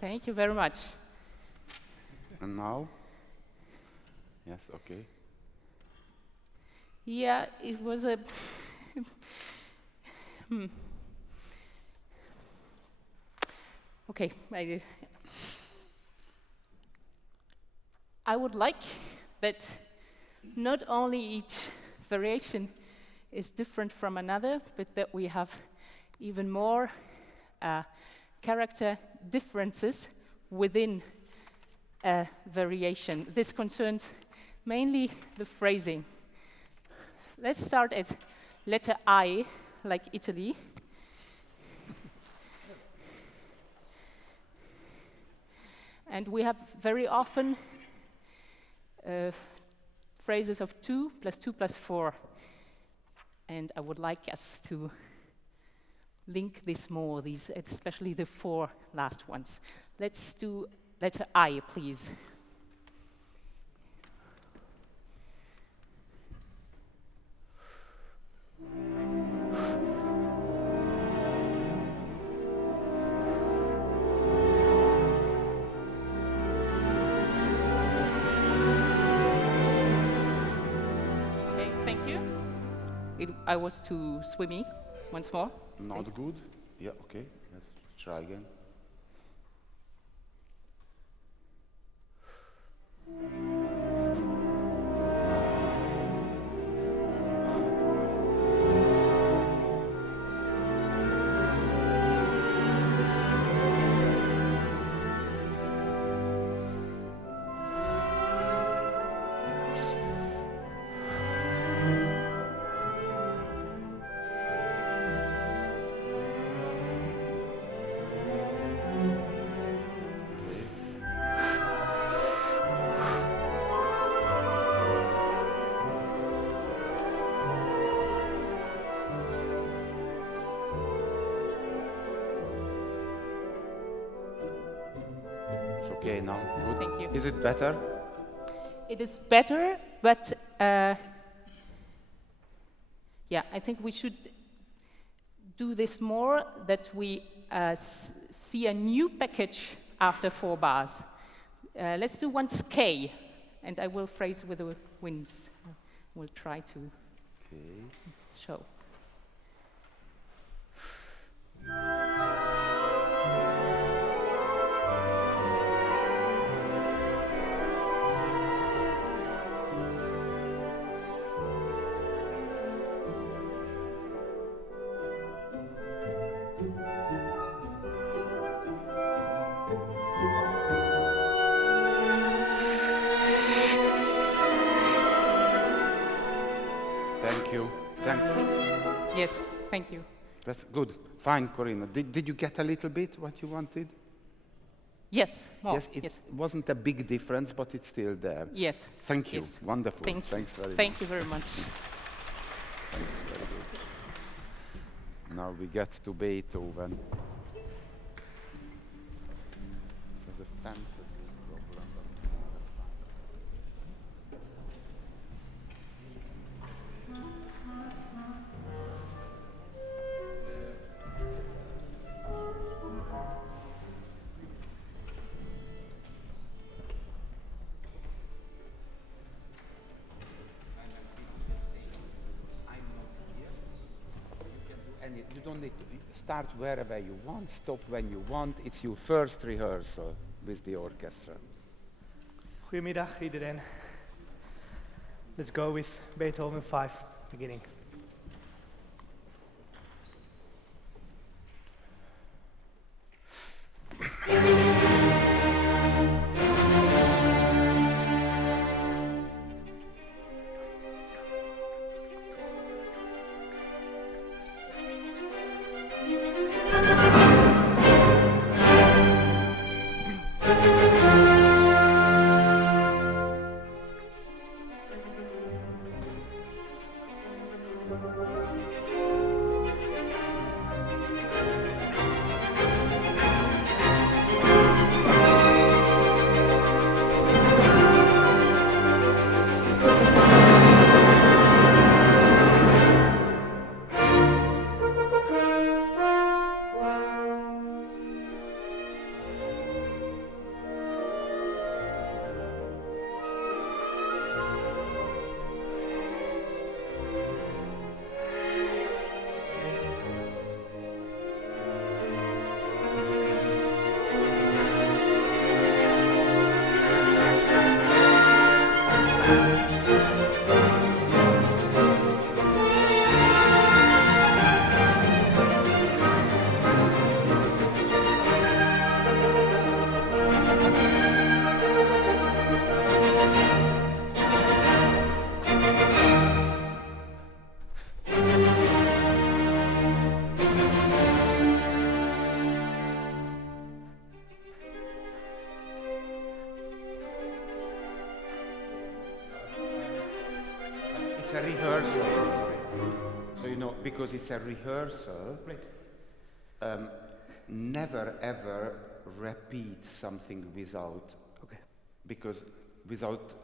Thank you very much. And now? Yes, okay. Yeah, it was a... Okay, I would like that not only each variation is different from another, but that we have even more character differences within a variation. This concerns mainly the phrasing. Let's start at letter I, like Italy. And we have very often phrases of 2 plus 2 plus 4. And I would like us to link this more, these, especially the 4 last ones. Let's do letter I, please. Okay, thank you. I was too swimmy. Once more. Not good? Yeah, okay. Let's try again. It's okay now. Good. Thank you. Is it better? It is better, but yeah, I think we should do this more, that we see a new package after 4 bars. Let's do once K, and I will phrase with the winds. We'll try to show. Thank you. Thanks. Yes, thank you. That's good. Fine, Corinna. Did you get a little bit what you wanted? Yes, more. Yes, it wasn't a big difference, but it's still there. Yes. Thank you. Yes. Wonderful. Thank you. Thanks very much. Thank you very much. Thanks, very good. Now we get to Beethoven. It was a fantasy problem. And you don't need to start wherever you want, stop when you want. It's your first rehearsal with the orchestra. Goedemiddag iedereen. Let's go with Beethoven 5, beginning. it's a rehearsal. So you know, because it's a rehearsal, never ever repeat something without, without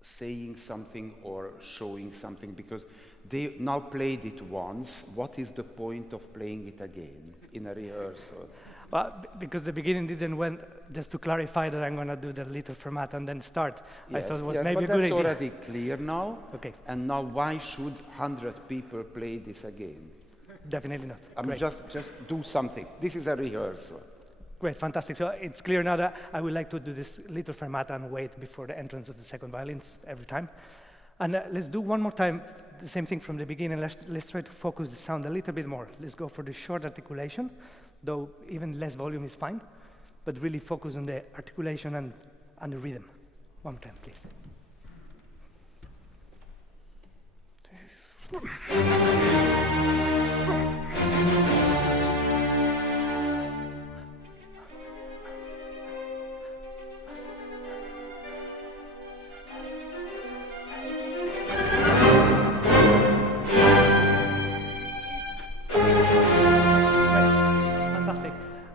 saying something or showing something, because they now played it once. What is the point of playing it again in a rehearsal? Well, because the beginning didn't went, just to clarify that I'm going to do the little format and then start. Yes, I thought it was yes, maybe but a good that's idea. already clear now. Okay. And now why should 100 people play this again? Definitely not. I mean, just do something. This is a rehearsal. Great, fantastic. So it's clear now that I would like to do this little fermata and wait before the entrance of the second violins every time. And let's do one more time the same thing from the beginning. Let's try to focus the sound a little bit more. Let's go for the short articulation, though even less volume is fine, but really focus on the articulation and the rhythm. One more time, please.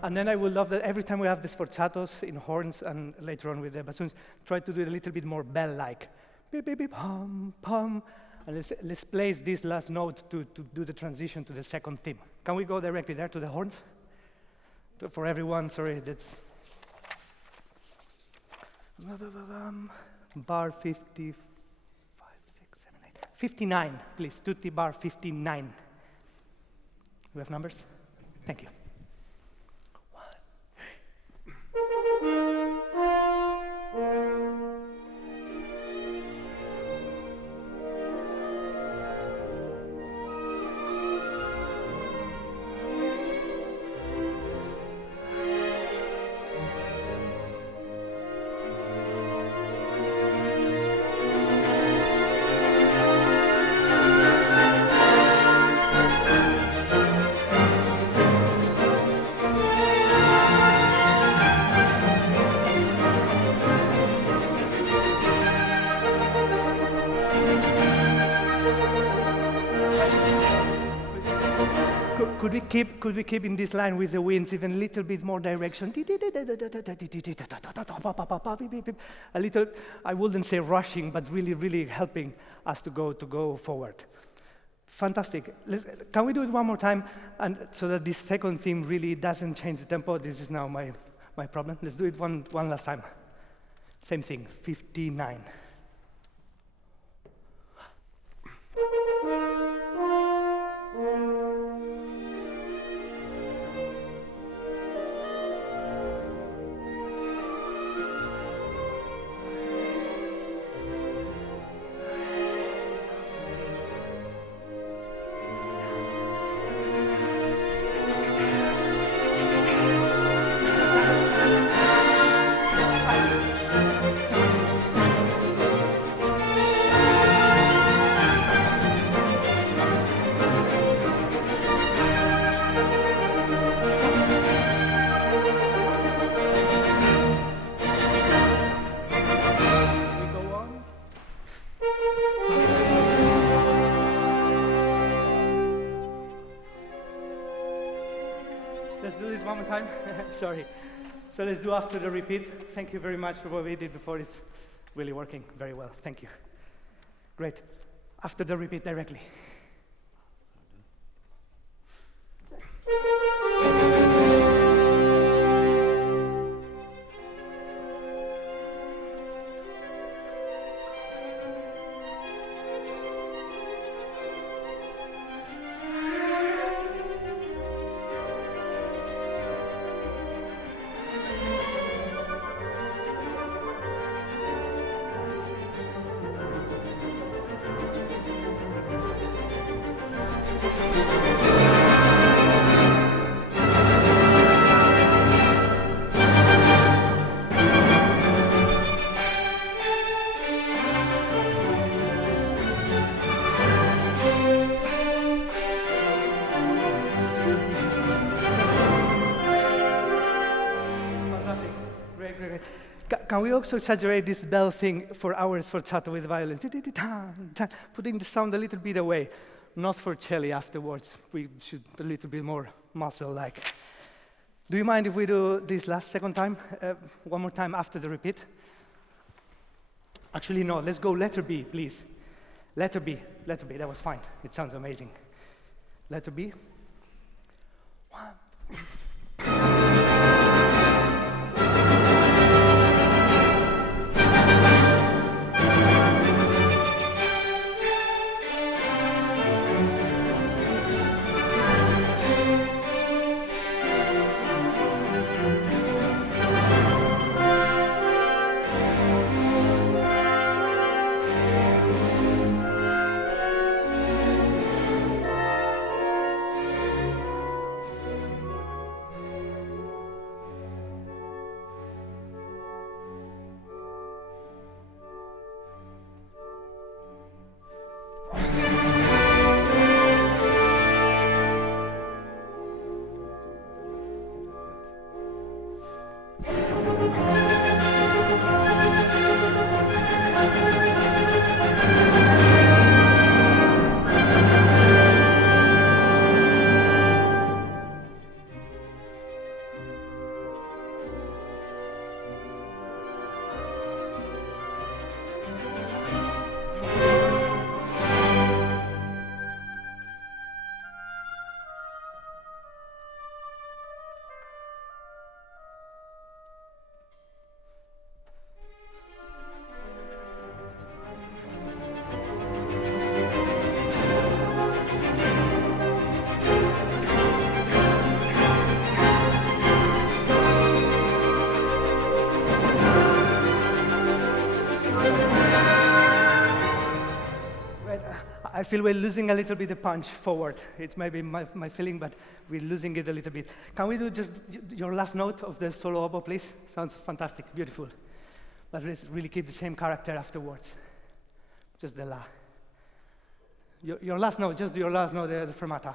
And then I would love that every time we have the sforzatos in horns and later on with the bassoons, try to do it a little bit more bell-like. Beep, beep, beep, pum, pum. And let's place this last note to do the transition to the second theme. Can we go directly there to the horns? For everyone, sorry, that's... Bar 55, 6, 7, 8. 59, please, tutti bar 59. We have numbers? Thank you. Could we keep in this line with the winds even a little bit more direction? A little, I wouldn't say rushing, but really, really helping us to go forward. Fantastic. Can we do it one more time, and so that this second theme really doesn't change the tempo? This is now my problem. Let's do it one last time. Same thing, 59. Sorry. So let's do after the repeat. Thank you very much for what we did before. It's really working very well. Thank you. Great. After the repeat directly. Can we also exaggerate this bell thing for our sforzato with violin? Putting the sound a little bit away, not for cello afterwards. We should a little bit more muscle-like. Do you mind if we do this second time, one more time after the repeat? Actually, no, let's go letter B, please. Letter B, that was fine. It sounds amazing. Letter B. 1. I feel we're losing a little bit the punch forward. It's maybe my feeling, but we're losing it a little bit. Can we do just your last note of the solo oboe, please? Sounds fantastic, beautiful. But let's really keep the same character afterwards. Just the la. Your last note, just your last note, the fermata.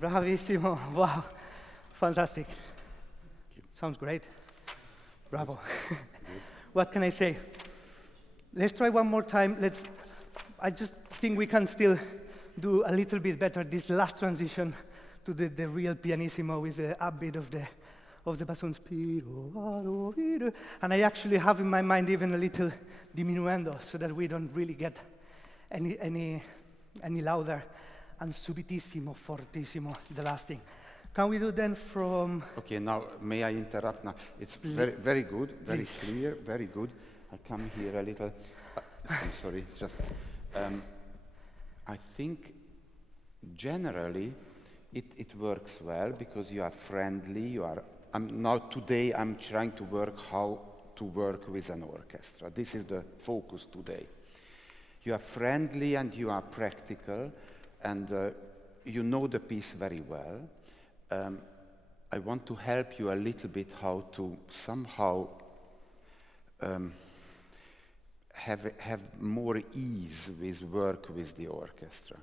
Bravissimo, wow, fantastic. Sounds great. Bravo. What can I say? Let's try one more time. I just think we can still do a little bit better this last transition to the real pianissimo with the upbeat of the bassoons. And I actually have in my mind even a little diminuendo so that we don't really get any louder. And subitissimo, fortissimo, the last thing. Can we do then from... Okay, now, may I interrupt now? It's very, very good, very clear, very good. I come here a little... I'm sorry, it's just... I think generally it works well because you are friendly, you are... now today I'm trying to work how to work with an orchestra. This is the focus today. You are friendly and you are practical and you know the piece very well. I want to help you a little bit how to somehow have more ease with work with the orchestra.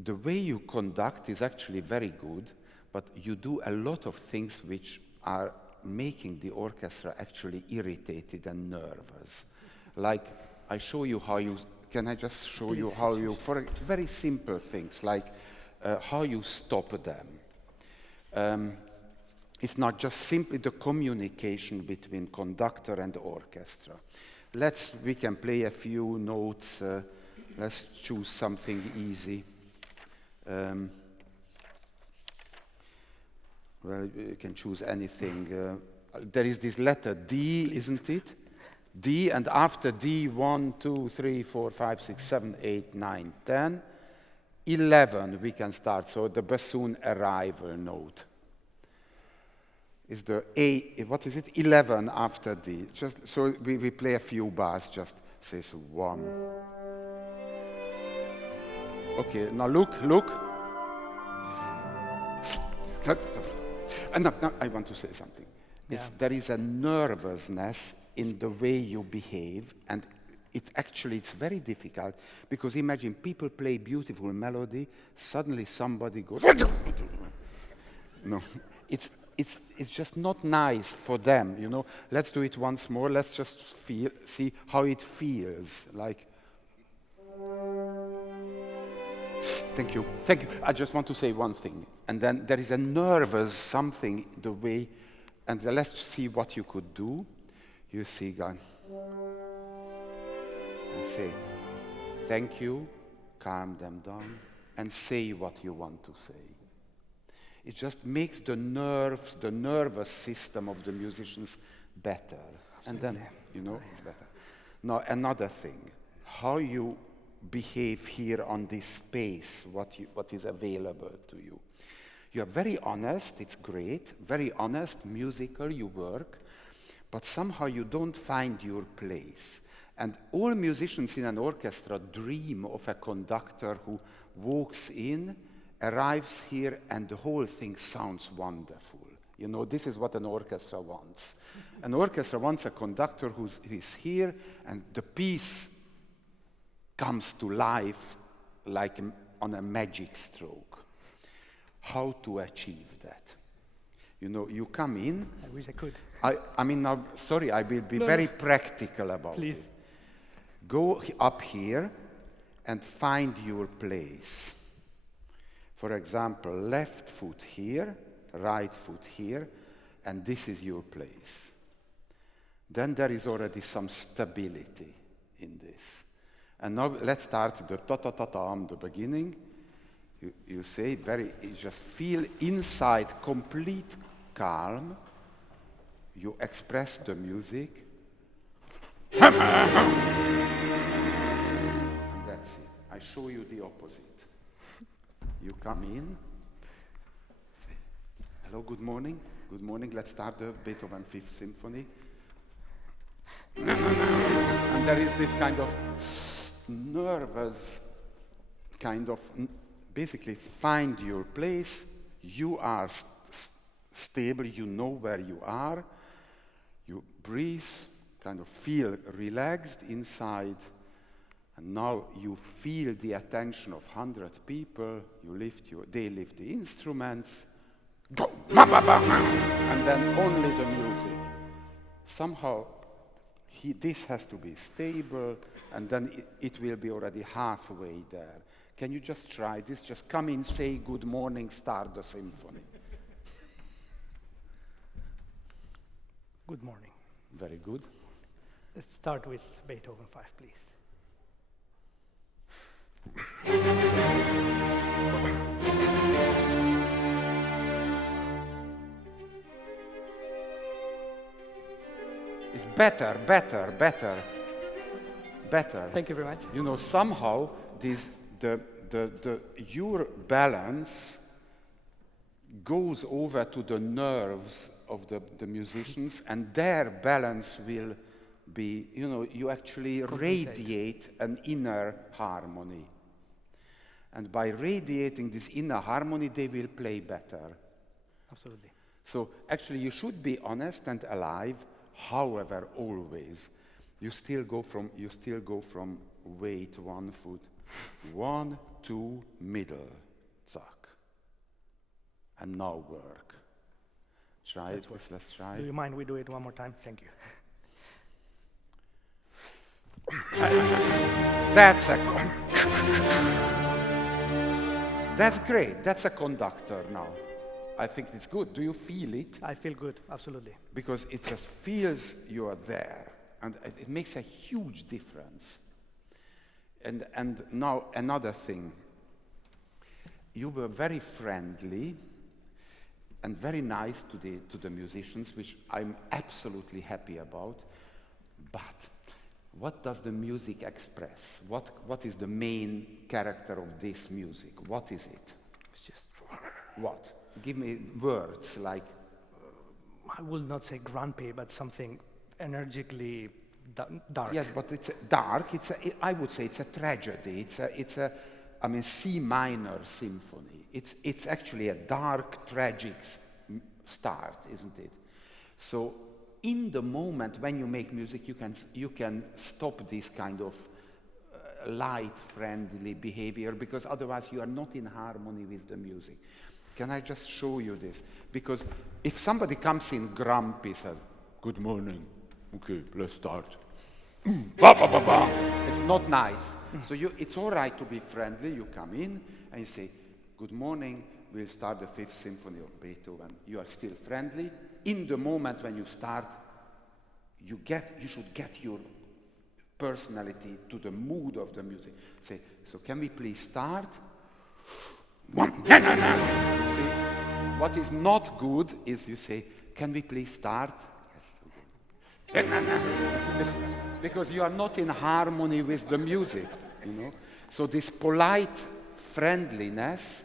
The way you conduct is actually very good, but you do a lot of things which are making the orchestra actually irritated and nervous. Like, I show you how you, can I just show you how you, for very simple things, like how you stop them. It's not just simply the communication between conductor and orchestra. We can play a few notes. Let's choose something easy. Well, you can choose anything. There is this letter D, isn't it? D, and after D, 1, 2, 3, 4, 5, 6, 7, 8, 9, 10, 11 we can start. So the bassoon arrival note is the A, what is it? 11 after D. Just so we play a few bars, just says 1. Okay, now look. And now I want to say something. There is a nervousness in the way you behave, and it's very difficult, because imagine people play beautiful melody, suddenly somebody goes, no, it's just not nice for them, you know. Let's do it once more, let's just see how it feels, like. Thank you. I just want to say one thing, and then there is a nervous something, the way, and let's see what you could do. You see, God, and say, thank you, calm them down, and say what you want to say. It just makes the nerves, the nervous system of the musicians better. And then, you know, it's better. Now, another thing, how you behave here on this space, what is available to you. You are very honest, it's great, very honest, musical, you work, but somehow you don't find your place. And all musicians in an orchestra dream of a conductor who walks in, arrives here, and the whole thing sounds wonderful. You know, this is what an orchestra wants. An orchestra wants a conductor who is here, and the piece comes to life like on a magic stroke. How to achieve that? You know, you come in. I wish I could. I mean, now, sorry, I will be very practical about it. Go up here and find your place. For example, left foot here, right foot here, and this is your place. Then there is already some stability in this. And now let's start the ta-ta-ta-ta, the beginning. You say you just feel inside complete calm. You express the music. And that's it. I show you the opposite. You come in, say, hello, good morning. Good morning, let's start the Beethoven Fifth Symphony. And there is this kind of nervous kind of, basically find your place. You are stable, you know where you are. You breathe, kind of feel relaxed inside. And now you feel the attention of 100 people. They lift the instruments. go, ma ba ba, and then only the music. Somehow, this has to be stable, and then it will be already halfway there. Can you just try this? Just come in, say good morning, start the symphony. Good morning. Very good. Let's start with Beethoven 5, please. It's better, better, better, better. Thank you very much. You know, somehow your balance goes over to the nerves of the musicians, and their balance will be, you know, you actually radiate an inner harmony. And by radiating this inner harmony, they will play better. Absolutely. So actually, you should be honest and alive. However, always, you still go from weight 1 foot, 1, 2, middle, zack, and now work. Try it. Let's try. Do you mind we do it one more time? Thank you. That's great. That's a conductor now. I think it's good. Do you feel it? I feel good, absolutely. Because it just feels you are there, and it makes a huge difference. And now another thing. You were very friendly and very nice to the musicians, which I'm absolutely happy about. But what does the music express? What is the main character of this music? What is it? It's just... What? Give me words like... I will not say grumpy, but something energically dark. Yes, but it's dark. I would say it's a tragedy. It's a C minor symphony. It's actually a dark, tragic start, isn't it? So in the moment when you make music, you can stop this kind of light, friendly behavior, because otherwise you are not in harmony with the music. Can I just show you this? Because if somebody comes in grumpy, says, "Good morning, okay, let's start." Ba, ba, ba, ba. It's not nice. So it's all right to be friendly. You come in and you say, "Good morning, we'll start the 5th Symphony of Beethoven." You are still friendly. In the moment when you start, you should get your personality to the mood of the music. Say, "So can we please start?" You see, what is not good is you say, "Can we please start?" Yes. Because you are not in harmony with the music, you know. So this polite friendliness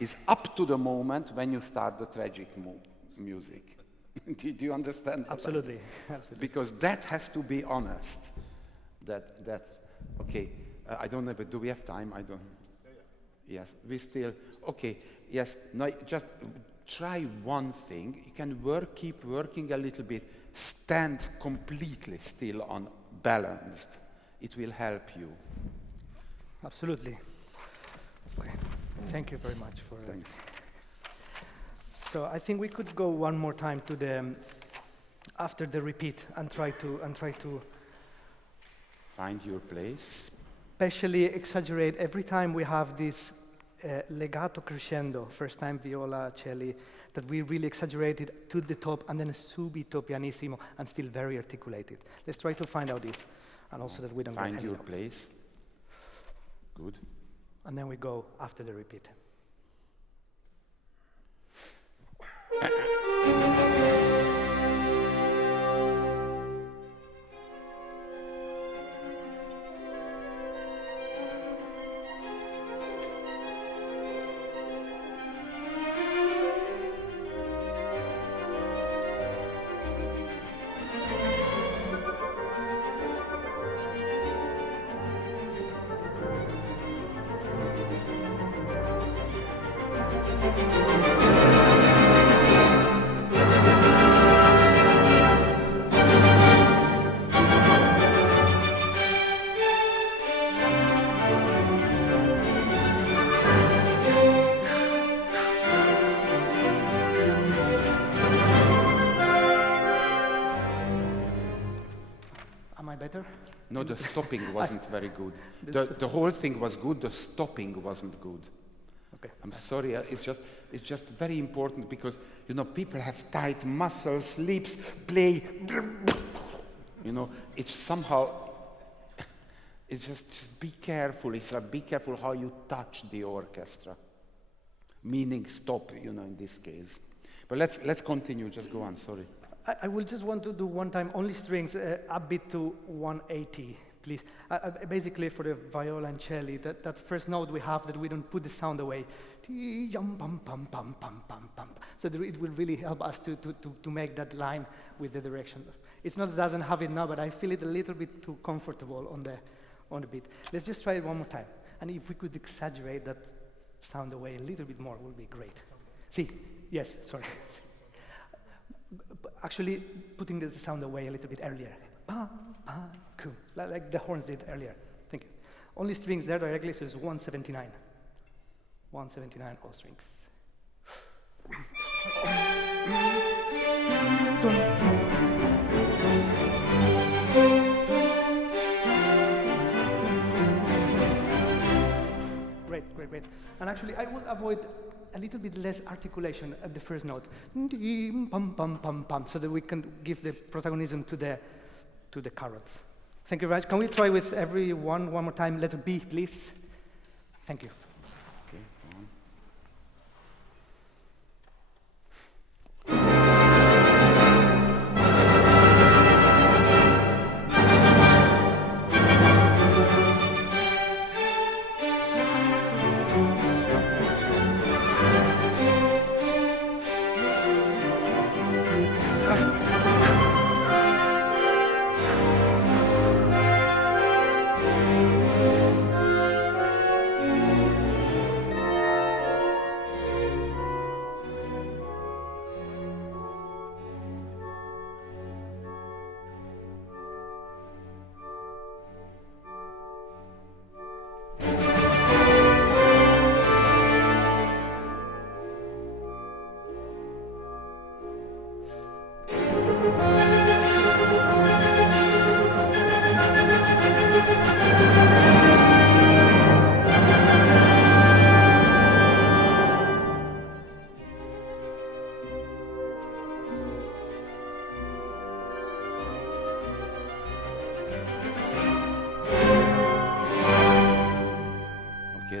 is up to the moment when you start the tragic music. Do you understand? Absolutely, absolutely. Because that has to be honest. Okay, I don't know, but do we have time? I don't. Yes, we still, okay, yes, no, just try one thing. You can keep working a little bit, stand completely still on balanced. It will help you. Absolutely. Okay, thank you very much for that. Thanks. So I think we could go one more time to the, after the repeat and try to Find your place. especially exaggerate every time we have this legato crescendo, first time viola, cello, that we really exaggerate it to the top and then subito pianissimo and still very articulated. Let's try to find out this, and also that we don't Find get your hanged out. place. Good. And then we go after the repeat. No, the stopping wasn't very good. The The whole thing was good, the stopping wasn't good. Okay. I'm sorry, it's just very important because, you know, people have tight muscles, lips, play, you know, it's somehow, it's just be careful. It's like be careful how you touch the orchestra. Meaning stop, you know, in this case. But let's continue, just go on, sorry. I will just want to do one time only strings upbeat to 180, please. Basically for the viola and cello, that first note we have that we don't put the sound away. So it will really help us to make that line with the direction. It's not that it doesn't have it now, but I feel it a little bit too comfortable on the beat. Let's just try it one more time. And if we could exaggerate that sound away a little bit more, it would be great. See, yes, sorry. Actually, putting the sound away a little bit earlier. Cool. Like the horns did earlier. Thank you. Only strings there directly, so it's 179. 179, all strings. Great. And actually, I would avoid a little bit less articulation at the first note, so that we can give the protagonism to the carrots. Thank you very much. Can we try with everyone one more time? Letter B, please. Thank you. Okay, go on.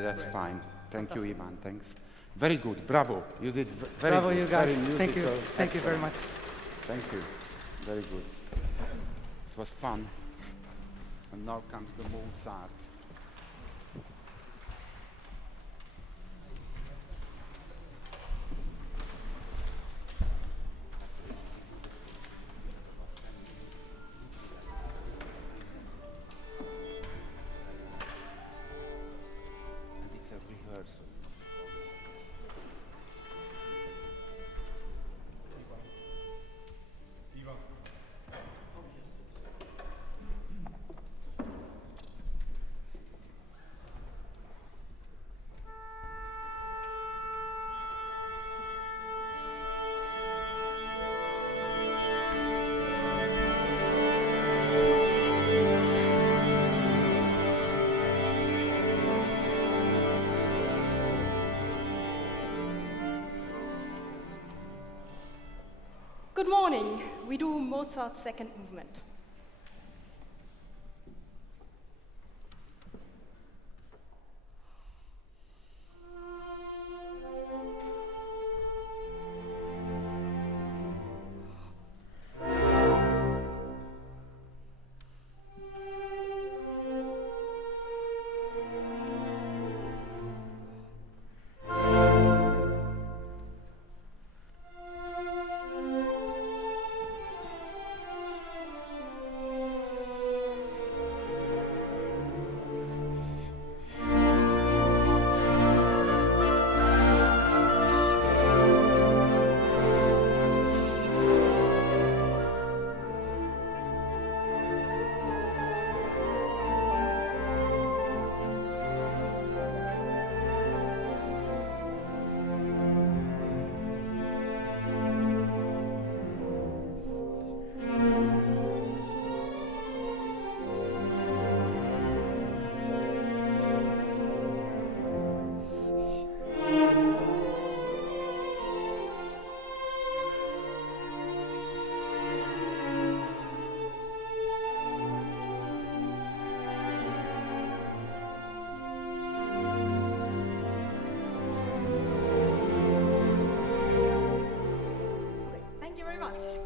That's fine. Thank you, Iván. Thanks. Very good. Bravo. You did very Bravo, good. you guys. Very Thank you. musical. Thank you very much. Thank you. Very good. It was fun. And now comes the Mozart. And it's a rehearsal. Good morning. We do Mozart's second movement.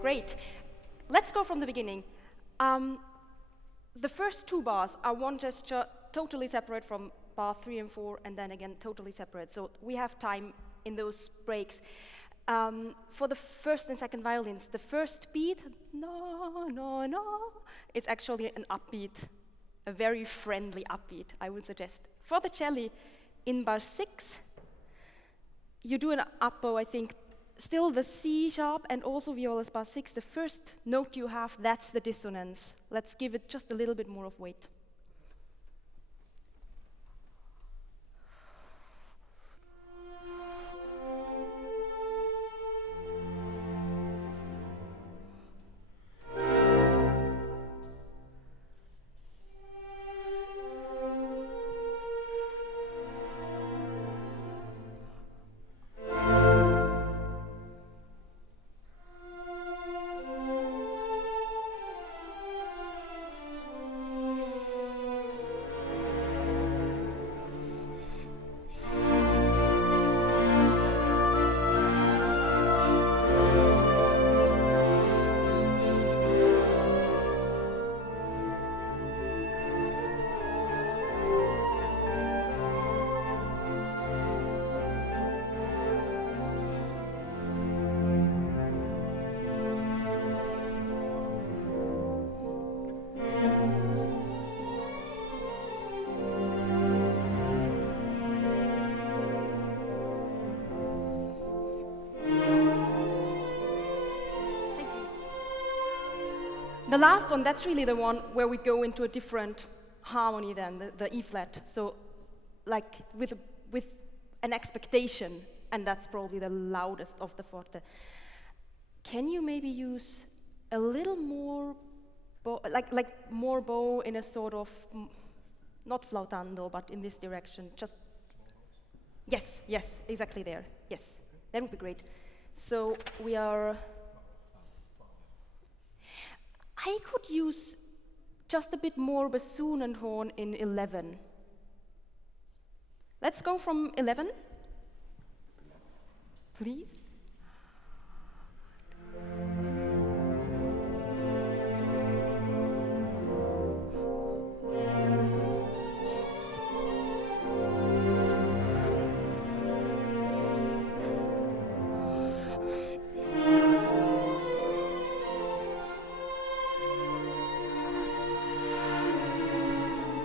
Great. Let's go from the beginning. The first two bars are one gesture totally separate from bar 3 and 4, and then again totally separate. So we have time in those breaks. For the first and second violins, the first beat, no, no, no, it's actually an upbeat, a very friendly upbeat, I would suggest. For the cello, in bar 6, you do an up bow, I think, still the C sharp and also viola's bar 6, the first note you have, that's the dissonance. Let's give it just a little bit more of weight. The last one, that's really the one where we go into a different harmony than the E flat. So like with an expectation, and that's probably the loudest of the forte. Can you maybe use a little more bow, like more bow in a sort of, not flautando, but in this direction, just, yes, exactly there, yes, that would be great. So we are, I could use just a bit more bassoon and horn in 11. Let's go from 11, please.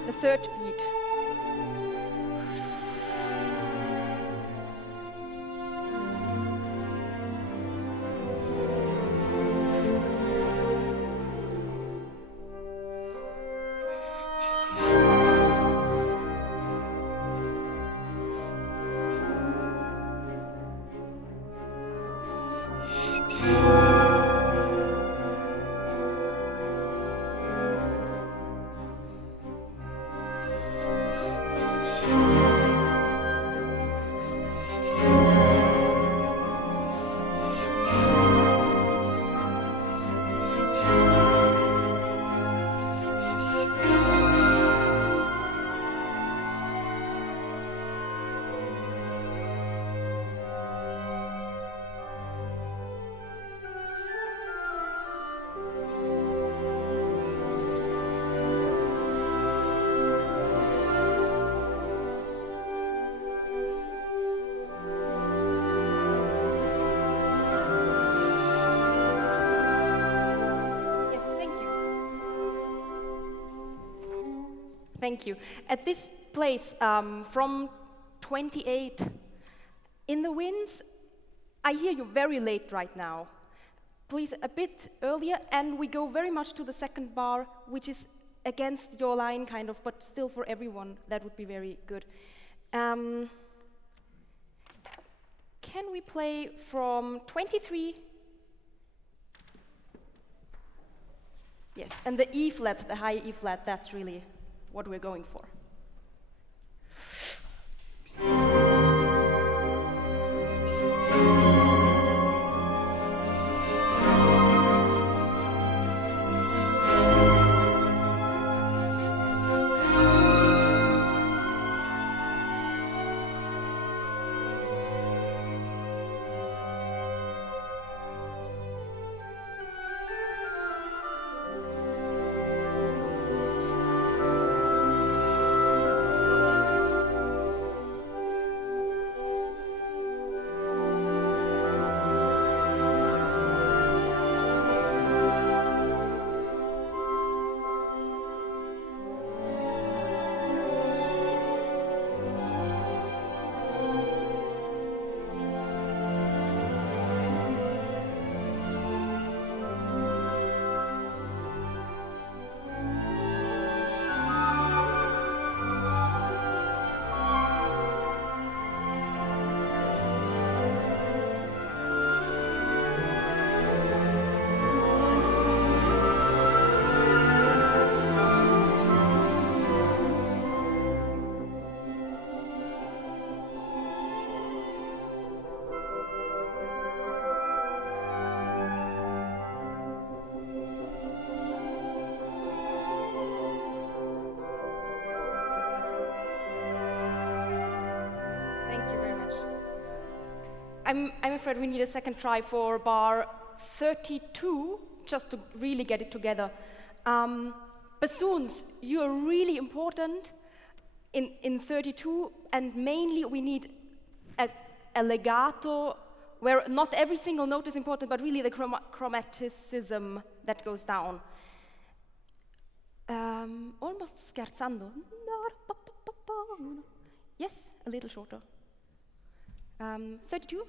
The third beat. Thank you. At this place, from 28, in the winds, I hear you very late right now. Please, a bit earlier, and we go very much to the second bar, which is against your line, kind of, but still for everyone, that would be very good. Can we play from 23? Yes, and the E flat, the high E flat, that's really what we're going for. I'm afraid we need a second try for bar 32, just to really get it together. Bassoons, you are really important in 32, and mainly we need a legato where not every single note is important, but really the chromaticism that goes down. Almost scherzando. Yes, a little shorter. 32.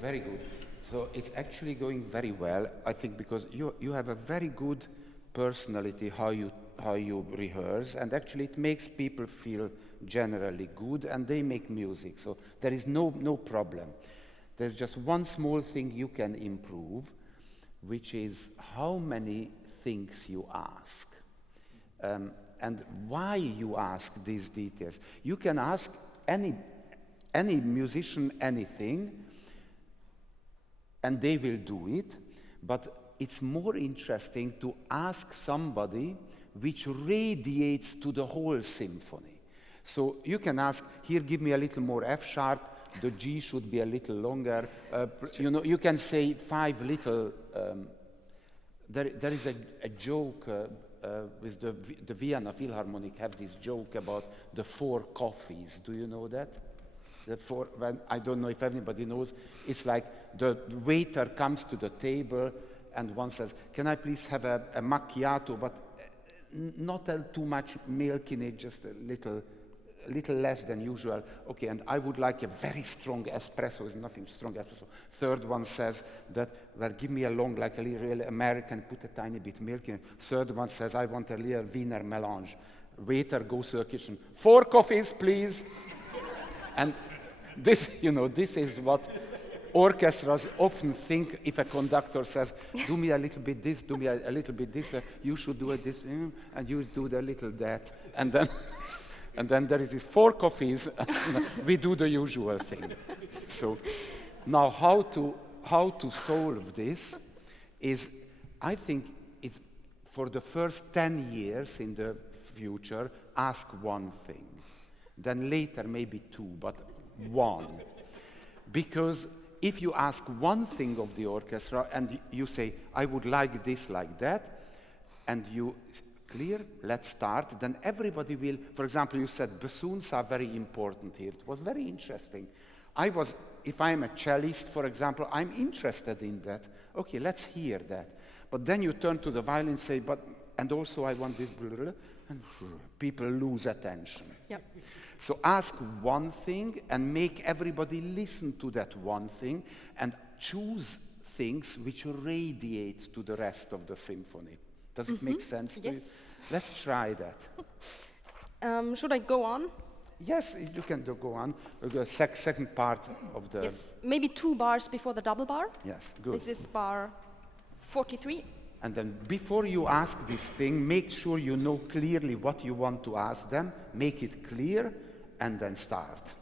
Very good. So it's actually going very well, I think, because you have a very good personality how you rehearse, and actually it makes people feel generally good, and they make music. So there is no problem. There's just one small thing you can improve, which is how many things you ask. And why you ask these details. You can ask any musician anything, and they will do it, but it's more interesting to ask somebody which radiates to the whole symphony. So you can ask, here, give me a little more F sharp, the G should be a little longer. You can say 5 little, there is a joke with the Vienna Philharmonic have this joke about the 4 coffees. Do you know that? I don't know if anybody knows. It's like the waiter comes to the table and one says, can I please have a macchiato, but not too much milk in it, just a little less than usual. Okay, and I would like a very strong espresso. It's nothing strong espresso. Third one says that, well, give me a long, like a real American, put a tiny bit milk in it. Third one says, I want a little Wiener melange. Waiter goes to the kitchen, 4 coffees, please. And this is what orchestras often think if a conductor says, do me a little bit this, do me a little bit this, you should do it this, and you do the little that. And then there is these 4 coffees, we do the usual thing. So now how to solve this is, I think it's for the first 10 years in the future, ask one thing. Then later maybe 2, but 1. Because if you ask one thing of the orchestra and you say, I would like this, like that, and you clear, let's start, then everybody will, for example, you said bassoons are very important here. It was very interesting. If I'm a cellist, for example, I'm interested in that. Okay, let's hear that. But then you turn to the violin and say, and also I want this, blah, blah, blah, and people lose attention. Yep. So ask one thing and make everybody listen to that one thing and choose things which radiate to the rest of the symphony. Does it make sense to you? Let's try that. Should I go on? Yes, you can go on. The second part of the... Yes, maybe 2 bars before the double bar. Yes, good. This is bar 43. And then before you ask this thing, make sure you know clearly what you want to ask them, make it clear, and then start.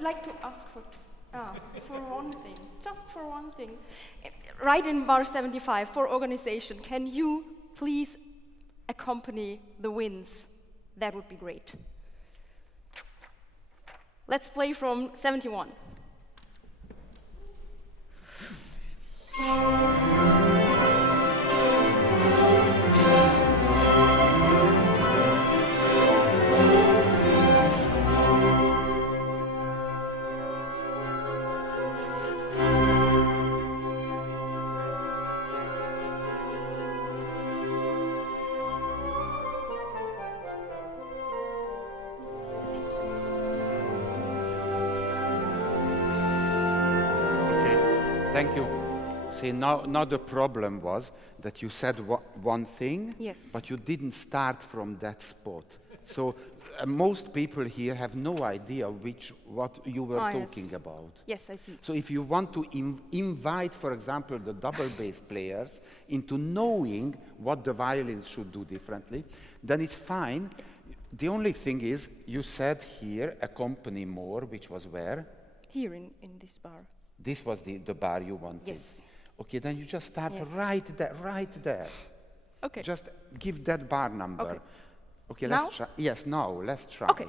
would like to ask for one thing, just for one thing. Right in bar 75, for organization, can you please accompany the winds? That would be great. Let's play from 71. Thank you. See, now the problem was that you said one thing, yes, but you didn't start from that spot. So most people here have no idea what you were talking about. Yes, I see. So if you want to invite, for example, the double bass players into knowing what the violins should do differently, then it's fine. The only thing is, you said here, accompany more, which was where? Here in this bar. This was the bar you wanted? Yes. Okay, then you just start right there. Okay. Just give that bar number. Okay. Okay, now? let's try. Yes, now, let's try. Okay.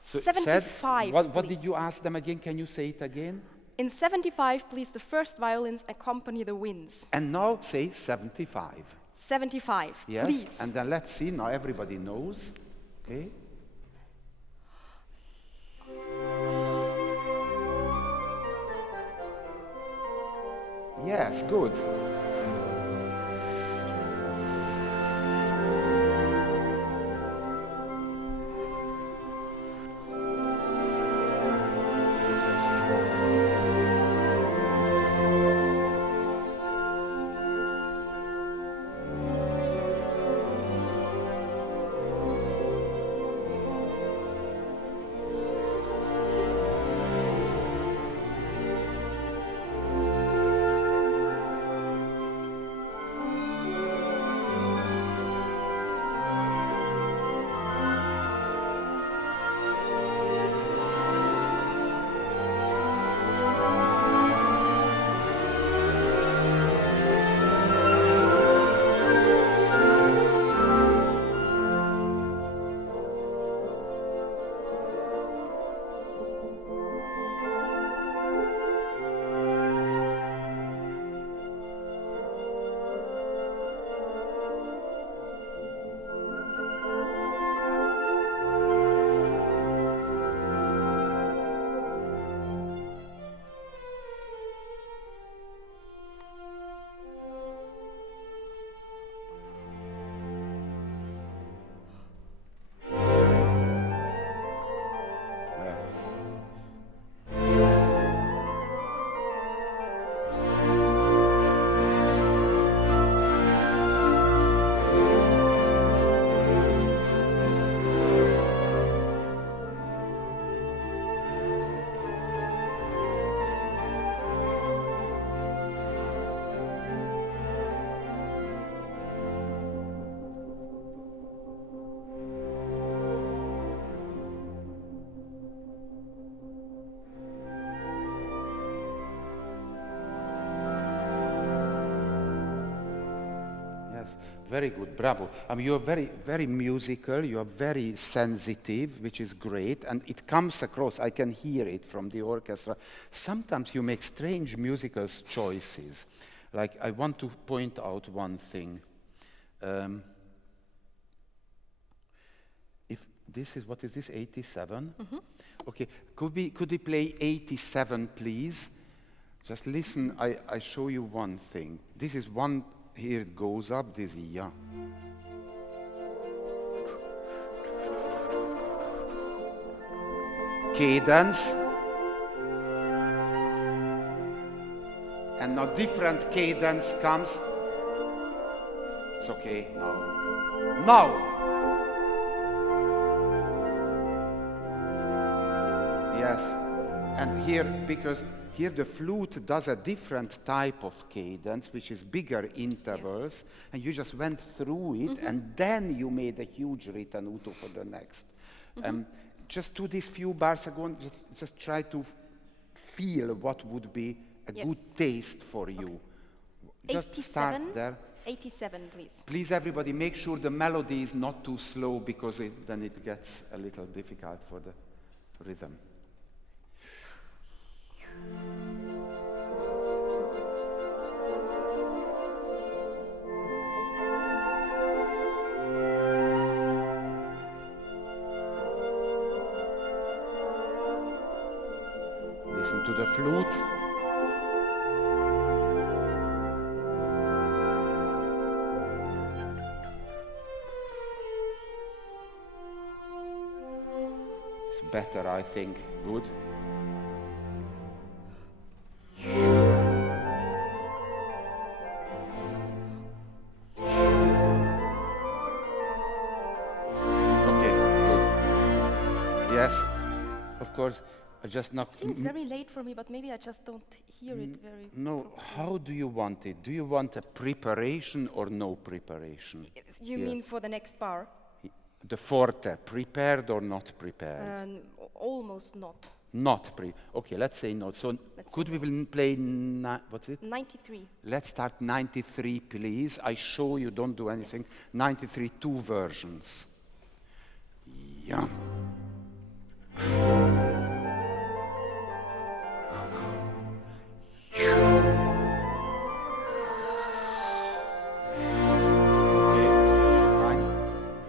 So 75, what did you ask them again? Can you say it again? In 75, please, the first violins accompany the winds. And now say 75. 75, yes, please. And then let's see, now everybody knows. Okay. Yes, good. Very good, bravo. You're very, very musical, you're very sensitive, which is great, and it comes across, I can hear it from the orchestra. Sometimes you make strange musical choices. Like, I want to point out one thing. If this is, what is this, 87? Mm-hmm. Okay, could we play 87, please? Just listen, I show you one thing. This is one. Here it goes up, this ya. Cadence. And now different cadence comes. It's okay, now. Now! Yes, and here, because here the flute does a different type of cadence, which is bigger intervals, yes. And you just went through it, mm-hmm. And then you made a huge ritenuto for the next. Mm-hmm. just do these few bars again. Just try to feel what would be a good taste for you. Just start there. 87, please. Please, everybody, make sure the melody is not too slow, because then it gets a little difficult for the rhythm. Listen to the flute. It's better, I think. Good. Okay, good. Yes, of course. I just not. It seems very late for me, but maybe I just don't hear it very. No, how do you want it? Do you want a preparation or no preparation? You mean for the next bar? The forte, prepared or not prepared? Almost not. Not okay, let's say not. So could we play, what's it? 93. Let's start 93, please. I show you, don't do anything. Yes. 93, 2 versions. Yeah.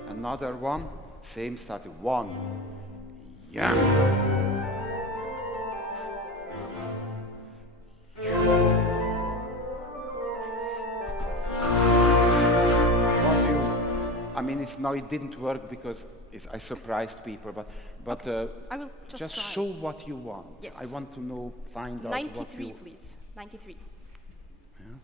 Another one, same starting. 1. Yeah. I mean, it didn't work because I surprised people, but okay. I will just try. show what you want. Yes. I want to know, find out 93, what you... 93, please. 93. Yeah.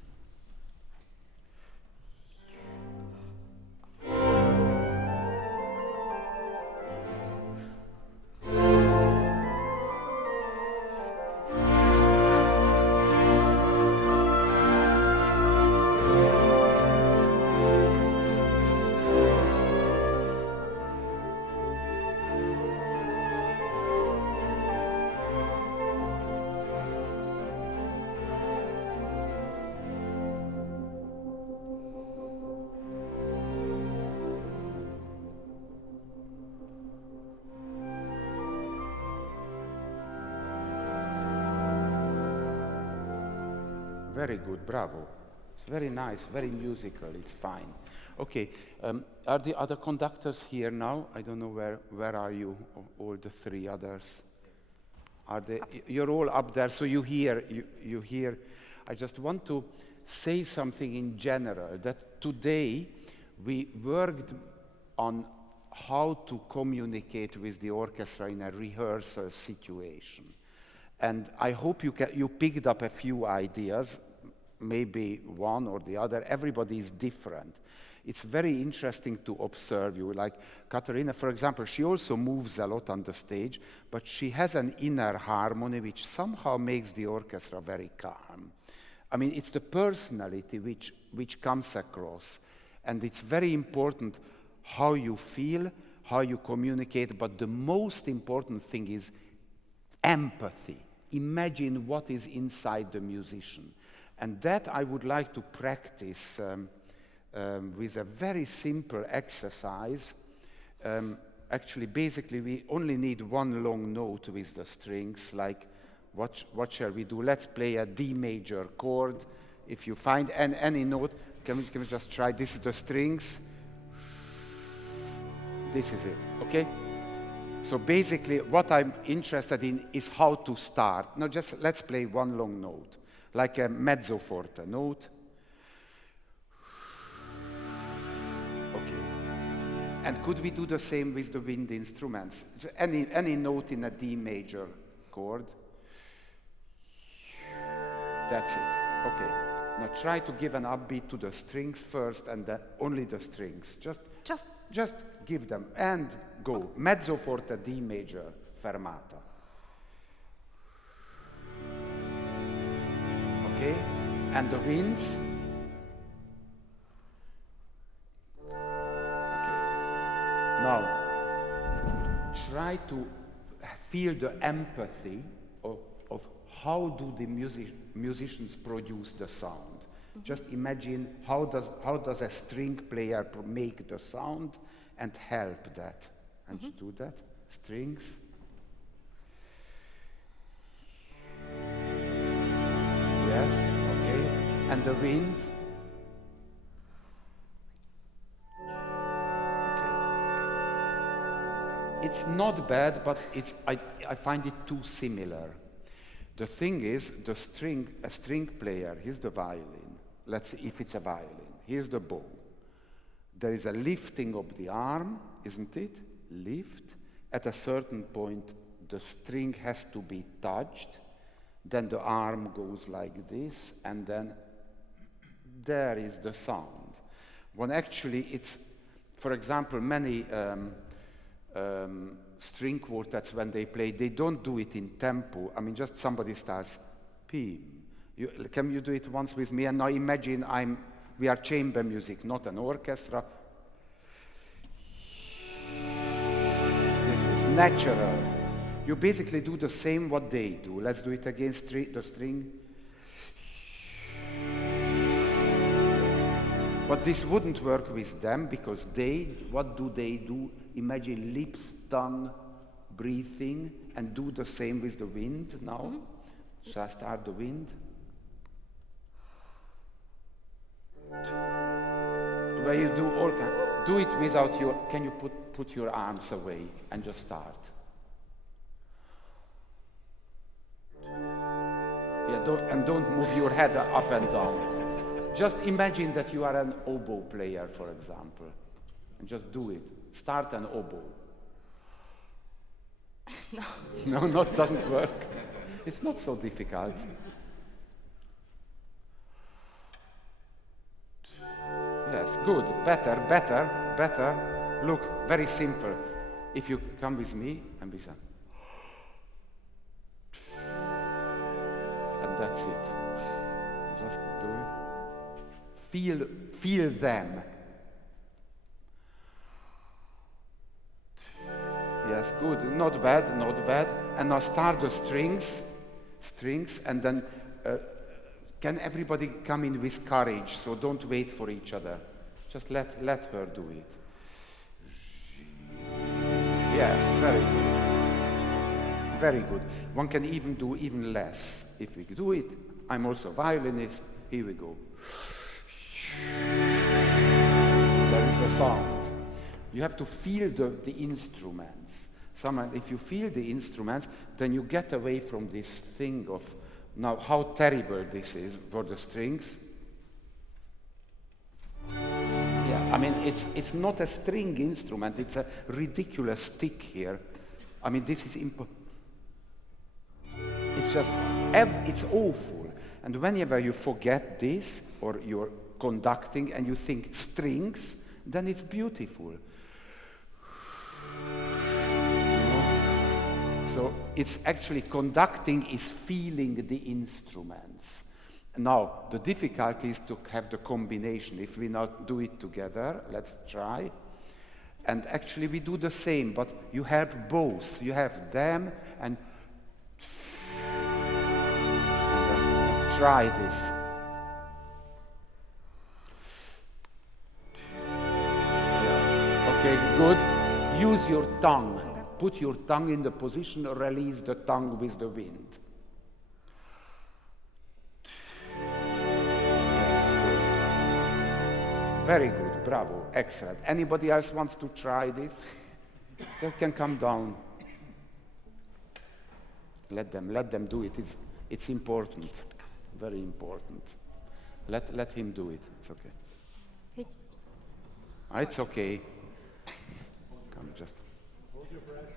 Very good, bravo. It's very nice, very musical, it's fine. Okay, are the other conductors here now? I don't know where are you, all the 3 others? Are they, you're all up there, so you hear. I just want to say something in general, that today we worked on how to communicate with the orchestra in a rehearsal situation. And I hope you picked up a few ideas, maybe one or the other. Everybody is different. It's very interesting to observe you. Like Katharina, for example, she also moves a lot on the stage, but she has an inner harmony which somehow makes the orchestra very calm. I mean, it's the personality which comes across. And it's very important how you feel, how you communicate, but the most important thing is empathy. Imagine what is inside the musician. And that I would like to practice with a very simple exercise. Actually, basically, we only need one long note with the strings, like, what shall we do? Let's play a D major chord. If you find any note, can we just try? This is the strings. This is it, okay? So basically, what I'm interested in is how to start. Now just let's play one long note, like a mezzo forte note. Okay. And could we do the same with the wind instruments? Any note in a D major chord. That's it, okay. Now try to give an upbeat to the strings first and then only the strings. Just give them and go. Mezzo forte D major fermata. Okay? And the winds. Okay. Now, try try to feel the empathy of how do the musicians produce the sound. Just imagine how does a string player make the sound and help that. And you do that. Strings. Yes, okay. And the wind. Okay. It's not bad, but I find it too similar. The thing is, a string player, here's the violin. Let's see if it's a violin. Here's the bow. There is a lifting of the arm, isn't it? Lift. At a certain point, the string has to be touched. Then the arm goes like this, and then there is the sound. When actually it's, for example, many string quartets, when they play, they don't do it in tempo. I mean, just somebody starts, pim. Can you do it once with me? And now imagine we are chamber music, not an orchestra. This is natural. You basically do the same what they do. Let's do it again, the string. But this wouldn't work with them because what do they do? Imagine lips, tongue, breathing, and do the same with the wind now. Shall I start the wind? Where you do it without can you put your arms away and just start? Yeah, don't move your head up and down. Just imagine that you are an oboe player, for example, and just do it. Start an oboe. No, it doesn't work. It's not so difficult. Yes, good, better. Look, very simple. If you come with me, and that's it. Just do it. Feel them. Yes, good, not bad. And now start the strings, and then can everybody come in with courage, so don't wait for each other. Just let her do it. Yes, very good. One can even do even less. If we do it, I'm also a violinist, here we go. There is the sound. You have to feel the instruments. If you feel the instruments, then you get away from this thing of, now how terrible this is for the strings. Yeah, I mean, it's not a string instrument, it's a ridiculous stick here. I mean, this is it's just, it's awful. And whenever you forget this, or you're conducting and you think strings, then it's beautiful. So it's actually conducting is feeling the instruments. Now, the difficulty is to have the combination. If we now do it together, let's try. And actually we do the same, but you have both. You have them and try this. Yes. Okay, good. Use your tongue. Put your tongue in the position, release the tongue with the wind. Yes, good. Very good, bravo, excellent. Anybody else wants to try this? They can come down. Let them do it. It's important, very important. Let him do it. It's okay. It's okay. Come, just. Hold your breath.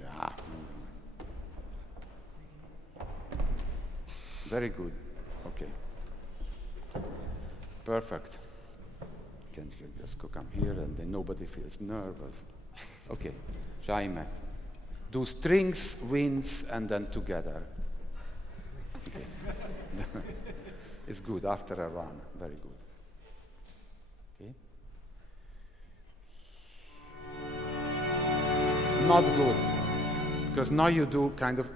Yeah. Very good. Okay. Perfect. Can you just come here and then nobody feels nervous. Okay. Jaume. Do strings, winds, and then together. Okay. It's good after a run. Very good. Okay. not good. Because now you do kind of,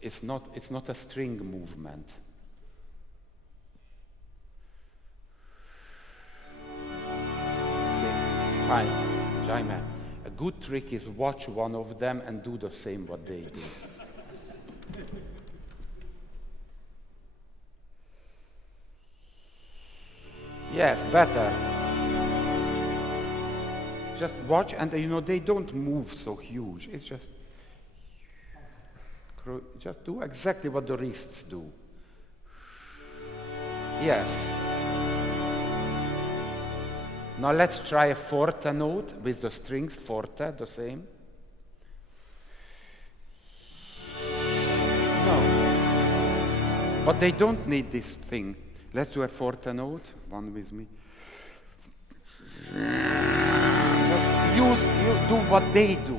it's not a string movement. See, hi, Jaume. A good trick is watch one of them and do the same what they do. Yes, better. Just watch, and you know, they don't move so huge. It's just do exactly what the wrists do. Yes. Now let's try a forte note with the strings, forte, the same. No. But they don't need this thing. Let's do a forte note, one with me. You do what they do.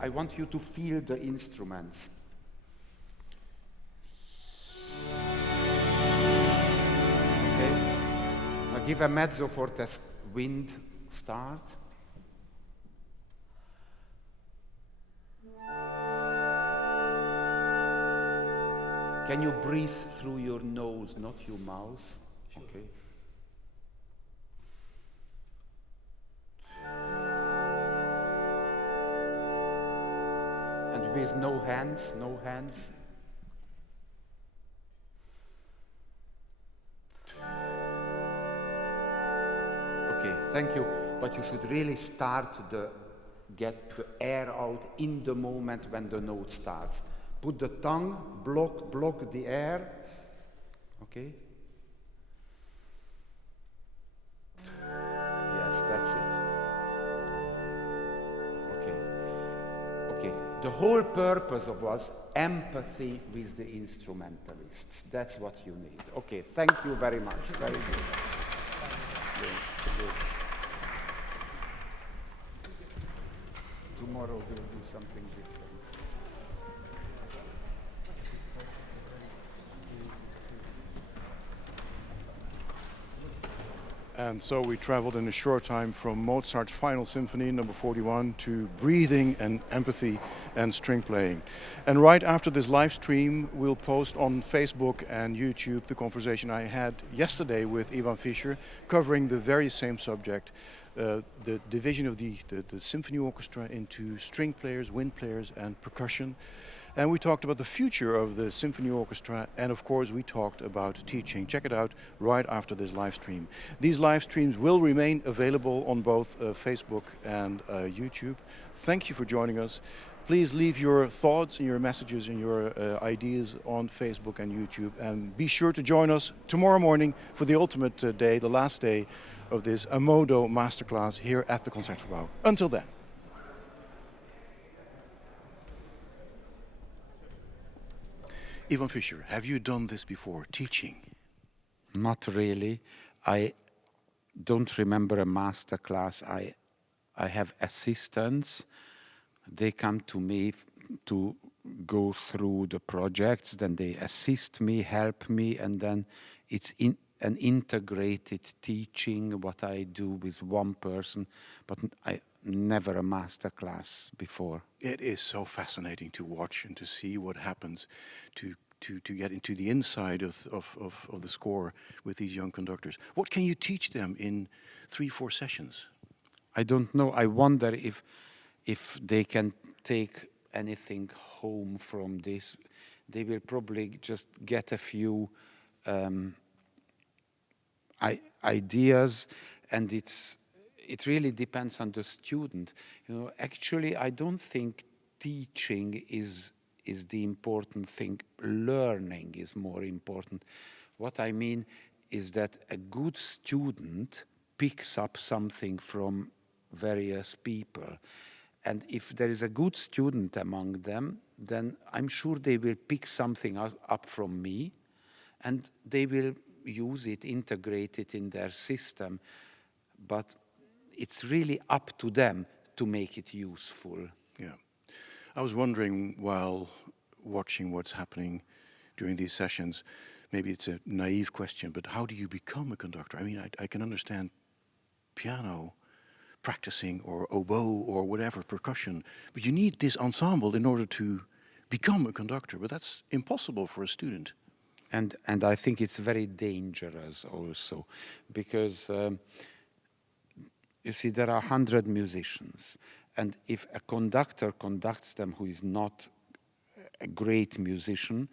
I want you to feel the instruments. Okay. Now give a mezzo forte wind start. Can you breathe through your nose, not your mouth? Okay. And with no hands, no hands. Okay, thank you. But you should really get the air out in the moment when the note starts. Put the tongue, block the air. Okay? Yes, that's it. Okay. The whole purpose of was empathy with the instrumentalists. That's what you need. Okay, thank you very much. Very good. Good. Tomorrow we'll do something different. And so we traveled in a short time from Mozart's Final Symphony, number 41, to breathing and empathy and string playing. And right after this live stream, we'll post on Facebook and YouTube the conversation I had yesterday with Iván Fischer, covering the very same subject, the division of the symphony orchestra into string players, wind players, and percussion. And we talked about the future of the symphony orchestra, and of course we talked about teaching. Check it out right after this live stream. These live streams will remain available on both Facebook and YouTube. Thank you for joining us. Please leave your thoughts and your messages and your ideas on Facebook and YouTube. And be sure to join us tomorrow morning for the ultimate day, the last day of this Ammodo Masterclass here at the Concertgebouw. Until then. Iván Fischer, have you done this before, teaching? Not really. I don't remember a master class. I have assistants. They come to me to go through the projects, then they assist me, help me, and then it's an integrated teaching, what I do with one person, but I never a master class before. It is so fascinating to watch and to see what happens, to get into the inside of the score with these young conductors. What can you teach them in 3-4 sessions? I don't know. I wonder if they can take anything home from this. They will probably just get a few ideas, and it really depends on the student. You know, actually, I don't think teaching is the important thing. Learning is more important. What I mean is that a good student picks up something from various people. And if there is a good student among them, then I'm sure they will pick something up from me, and they will use it, integrate it in their system. But it's really up to them to make it useful. Yeah. I was wondering while watching what's happening during these sessions, maybe it's a naive question, but how do you become a conductor? I mean, I can understand piano, practicing, or oboe, or whatever, percussion. But you need this ensemble in order to become a conductor. But that's impossible for a student. And I think it's very dangerous also, because you see, there are 100 musicians, and if a conductor conducts them who is not a great musician,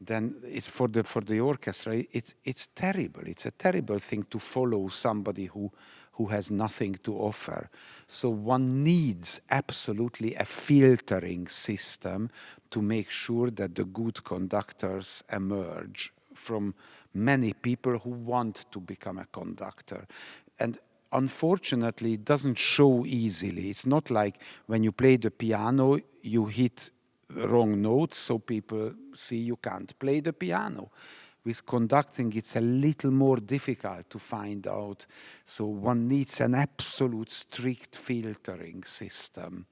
then it's for the orchestra. It's terrible. It's a terrible thing to follow somebody who has nothing to offer. So one needs absolutely a filtering system to make sure that the good conductors emerge from many people who want to become a conductor. And unfortunately, it doesn't show easily. It's not like when you play the piano, you hit wrong notes, so people see you can't play the piano. With conducting, it's a little more difficult to find out. So one needs an absolute strict filtering system.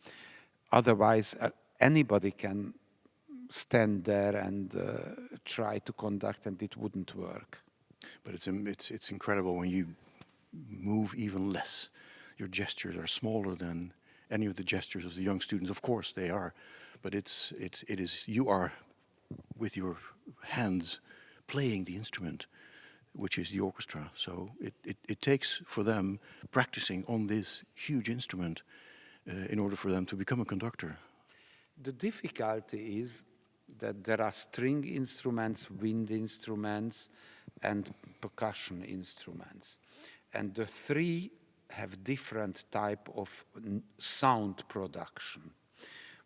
Otherwise, anybody can stand there and try to conduct, and it wouldn't work. But it's incredible when you move even less. Your gestures are smaller than any of the gestures of the young students. Of course, they are. But it is you are with your hands playing the instrument, which is the orchestra. So it takes for them practicing on this huge instrument in order for them to become a conductor. The difficulty is that there are string instruments, wind instruments, and percussion instruments. And the three have different type of sound production.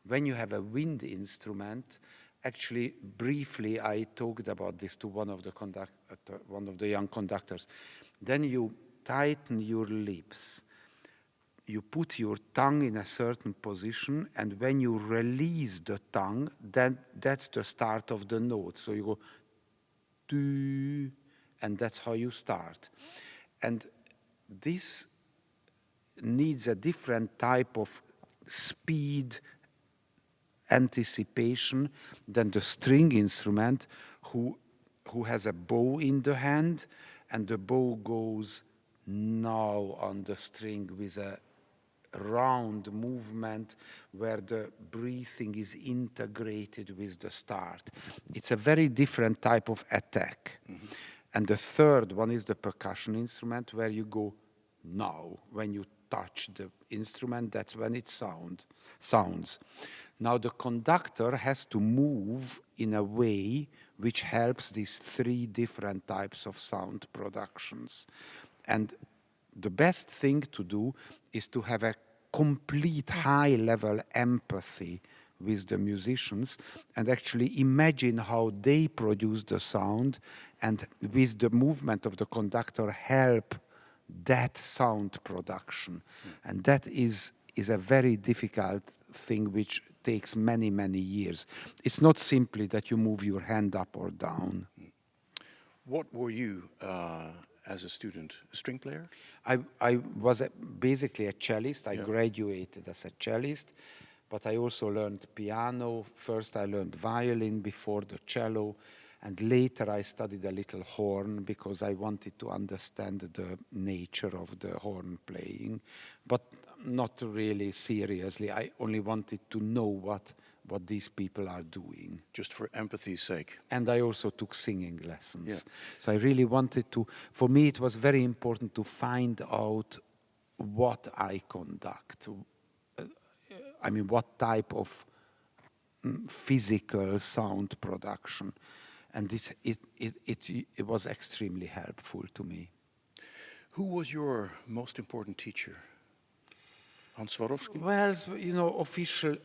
When you have a wind instrument, actually, briefly, I talked about this to one of the young conductors. Then you tighten your lips. You put your tongue in a certain position, and when you release the tongue, then that's the start of the note. So you go, doo, and that's how you start. And this needs a different type of speed, anticipation than the string instrument who has a bow in the hand, and the bow goes now on the string with a round movement where the breathing is integrated with the start. It's a very different type of attack. Mm-hmm. And the third one is the percussion instrument, where you go now. When you touch the instrument, that's when it sounds. Now the conductor has to move in a way which helps these three different types of sound productions. And the best thing to do is to have a complete high-level empathy with the musicians and actually imagine how they produce the sound, and with the movement of the conductor help that sound production. And that is a very difficult thing which takes many, many years. It's not simply that you move your hand up or down. What were you as a student? A string player? I was basically a cellist. I graduated as a cellist, but I also learned piano. First I learned violin before the cello, and later I studied a little horn because I wanted to understand the nature of the horn playing, but not really seriously. I only wanted to know what these people are doing. Just for empathy's sake. And I also took singing lessons. Yeah. So I really wanted to, for me it was very important to find out what I conduct. I mean, what type of physical sound production. And it was extremely helpful to me. Who was your most important teacher? Hans Swarovski? Well, you know,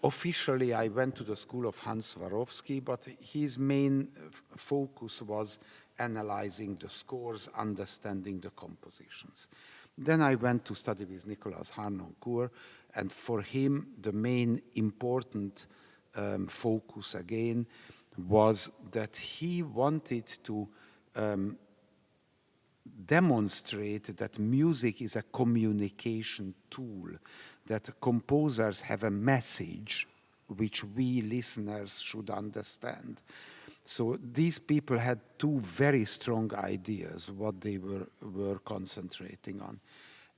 officially I went to the school of Hans Swarovski, but his main focus was analyzing the scores, understanding the compositions. Then I went to study with Nicolas Harnoncourt, and for him the main important focus again was that he wanted to demonstrate that music is a communication tool, that composers have a message which we listeners should understand. So these people had two very strong ideas what they were concentrating on.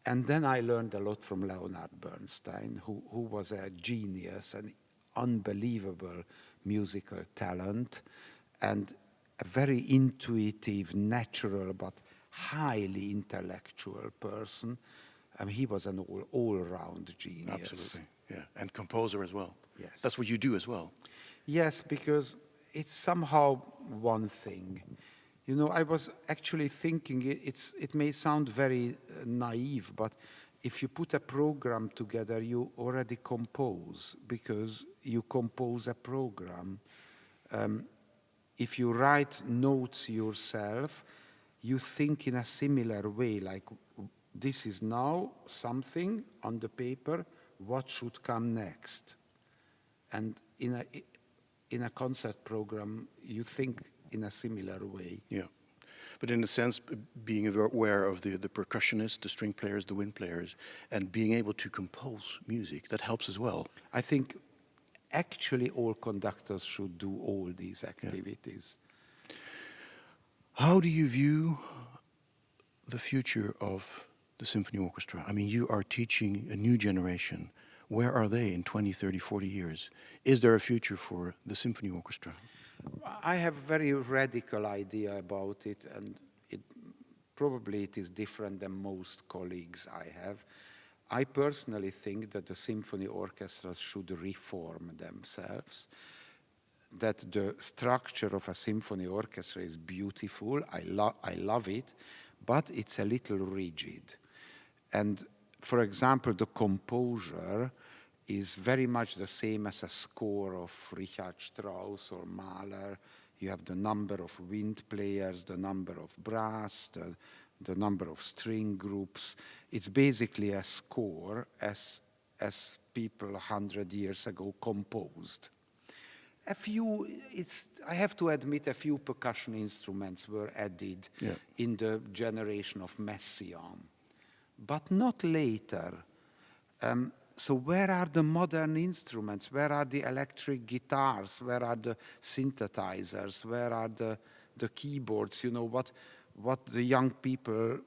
And then I learned a lot from Leonard Bernstein, who was a genius, an unbelievable musical talent, and a very intuitive, natural, but highly intellectual person. I mean, he was an all-round genius. Absolutely, yeah. And composer as well. Yes. That's what you do as well. Yes, because it's somehow one thing. You know, I was actually thinking, it may sound very naive, but if you put a program together, you already compose, because you compose a program. If you write notes yourself, you think in a similar way, like this is now something on the paper, what should come next? And in a concert program, you think in a similar way. Yeah. But in a sense, being aware of the percussionists, the string players, the wind players, and being able to compose music, that helps as well. I think actually all conductors should do all these activities. Yeah. How do you view the future of the symphony orchestra? I mean, you are teaching a new generation. Where are they in 20, 30, 40 years? Is there a future for the symphony orchestra? I have a very radical idea about it, and probably it is different than most colleagues I have. I personally think that the symphony orchestras should reform themselves, that the structure of a symphony orchestra is beautiful, I love it, but it's a little rigid. And for example, the composure is very much the same as a score of Richard Strauss or Mahler. You have the number of wind players, the number of brass, the number of string groups. It's basically a score as people 100 years ago composed. I have to admit, a few percussion instruments were added in the generation of Messiaen, but not later. So where are the modern instruments? Where are the electric guitars? Where are the synthesizers? Where are the keyboards? You know, what the young people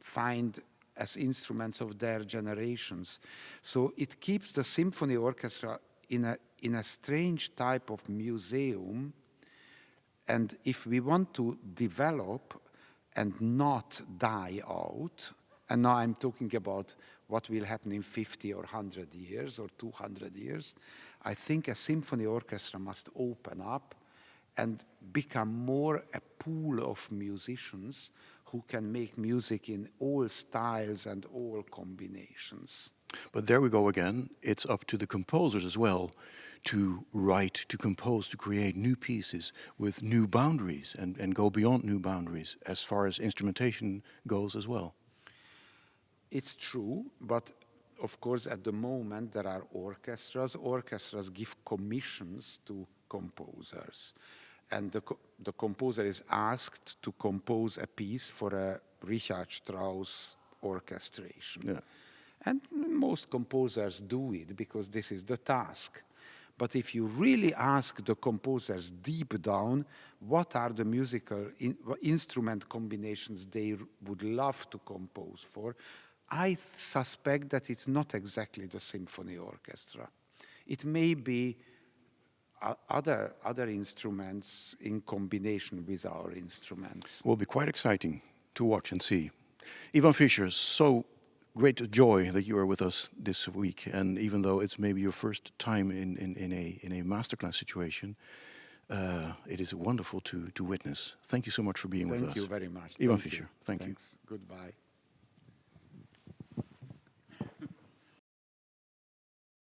find as instruments of their generations. So it keeps the symphony orchestra in a strange type of museum. And if we want to develop and not die out, and now I'm talking about what will happen in 50 or 100 years or 200 years, I think a symphony orchestra must open up and become more a pool of musicians who can make music in all styles and all combinations. But there we go again. It's up to the composers as well to write, to compose, to create new pieces with new boundaries and go beyond new boundaries as far as instrumentation goes as well. It's true, but of course at the moment there are orchestras. Orchestras give commissions to composers. And the composer is asked to compose a piece for a Richard Strauss orchestration. Yeah. And most composers do it because this is the task. But if you really ask the composers deep down, what are the musical instrument combinations they would love to compose for, I suspect that it's not exactly the symphony orchestra. It may be other instruments in combination with our instruments. It will be quite exciting to watch and see. Iván Fischer, so great joy that you are with us this week, and even though it's maybe your first time in a masterclass situation, it is wonderful to witness. Thank you so much for being with us. Thank you very much. Iván Fischer, thank you. Goodbye.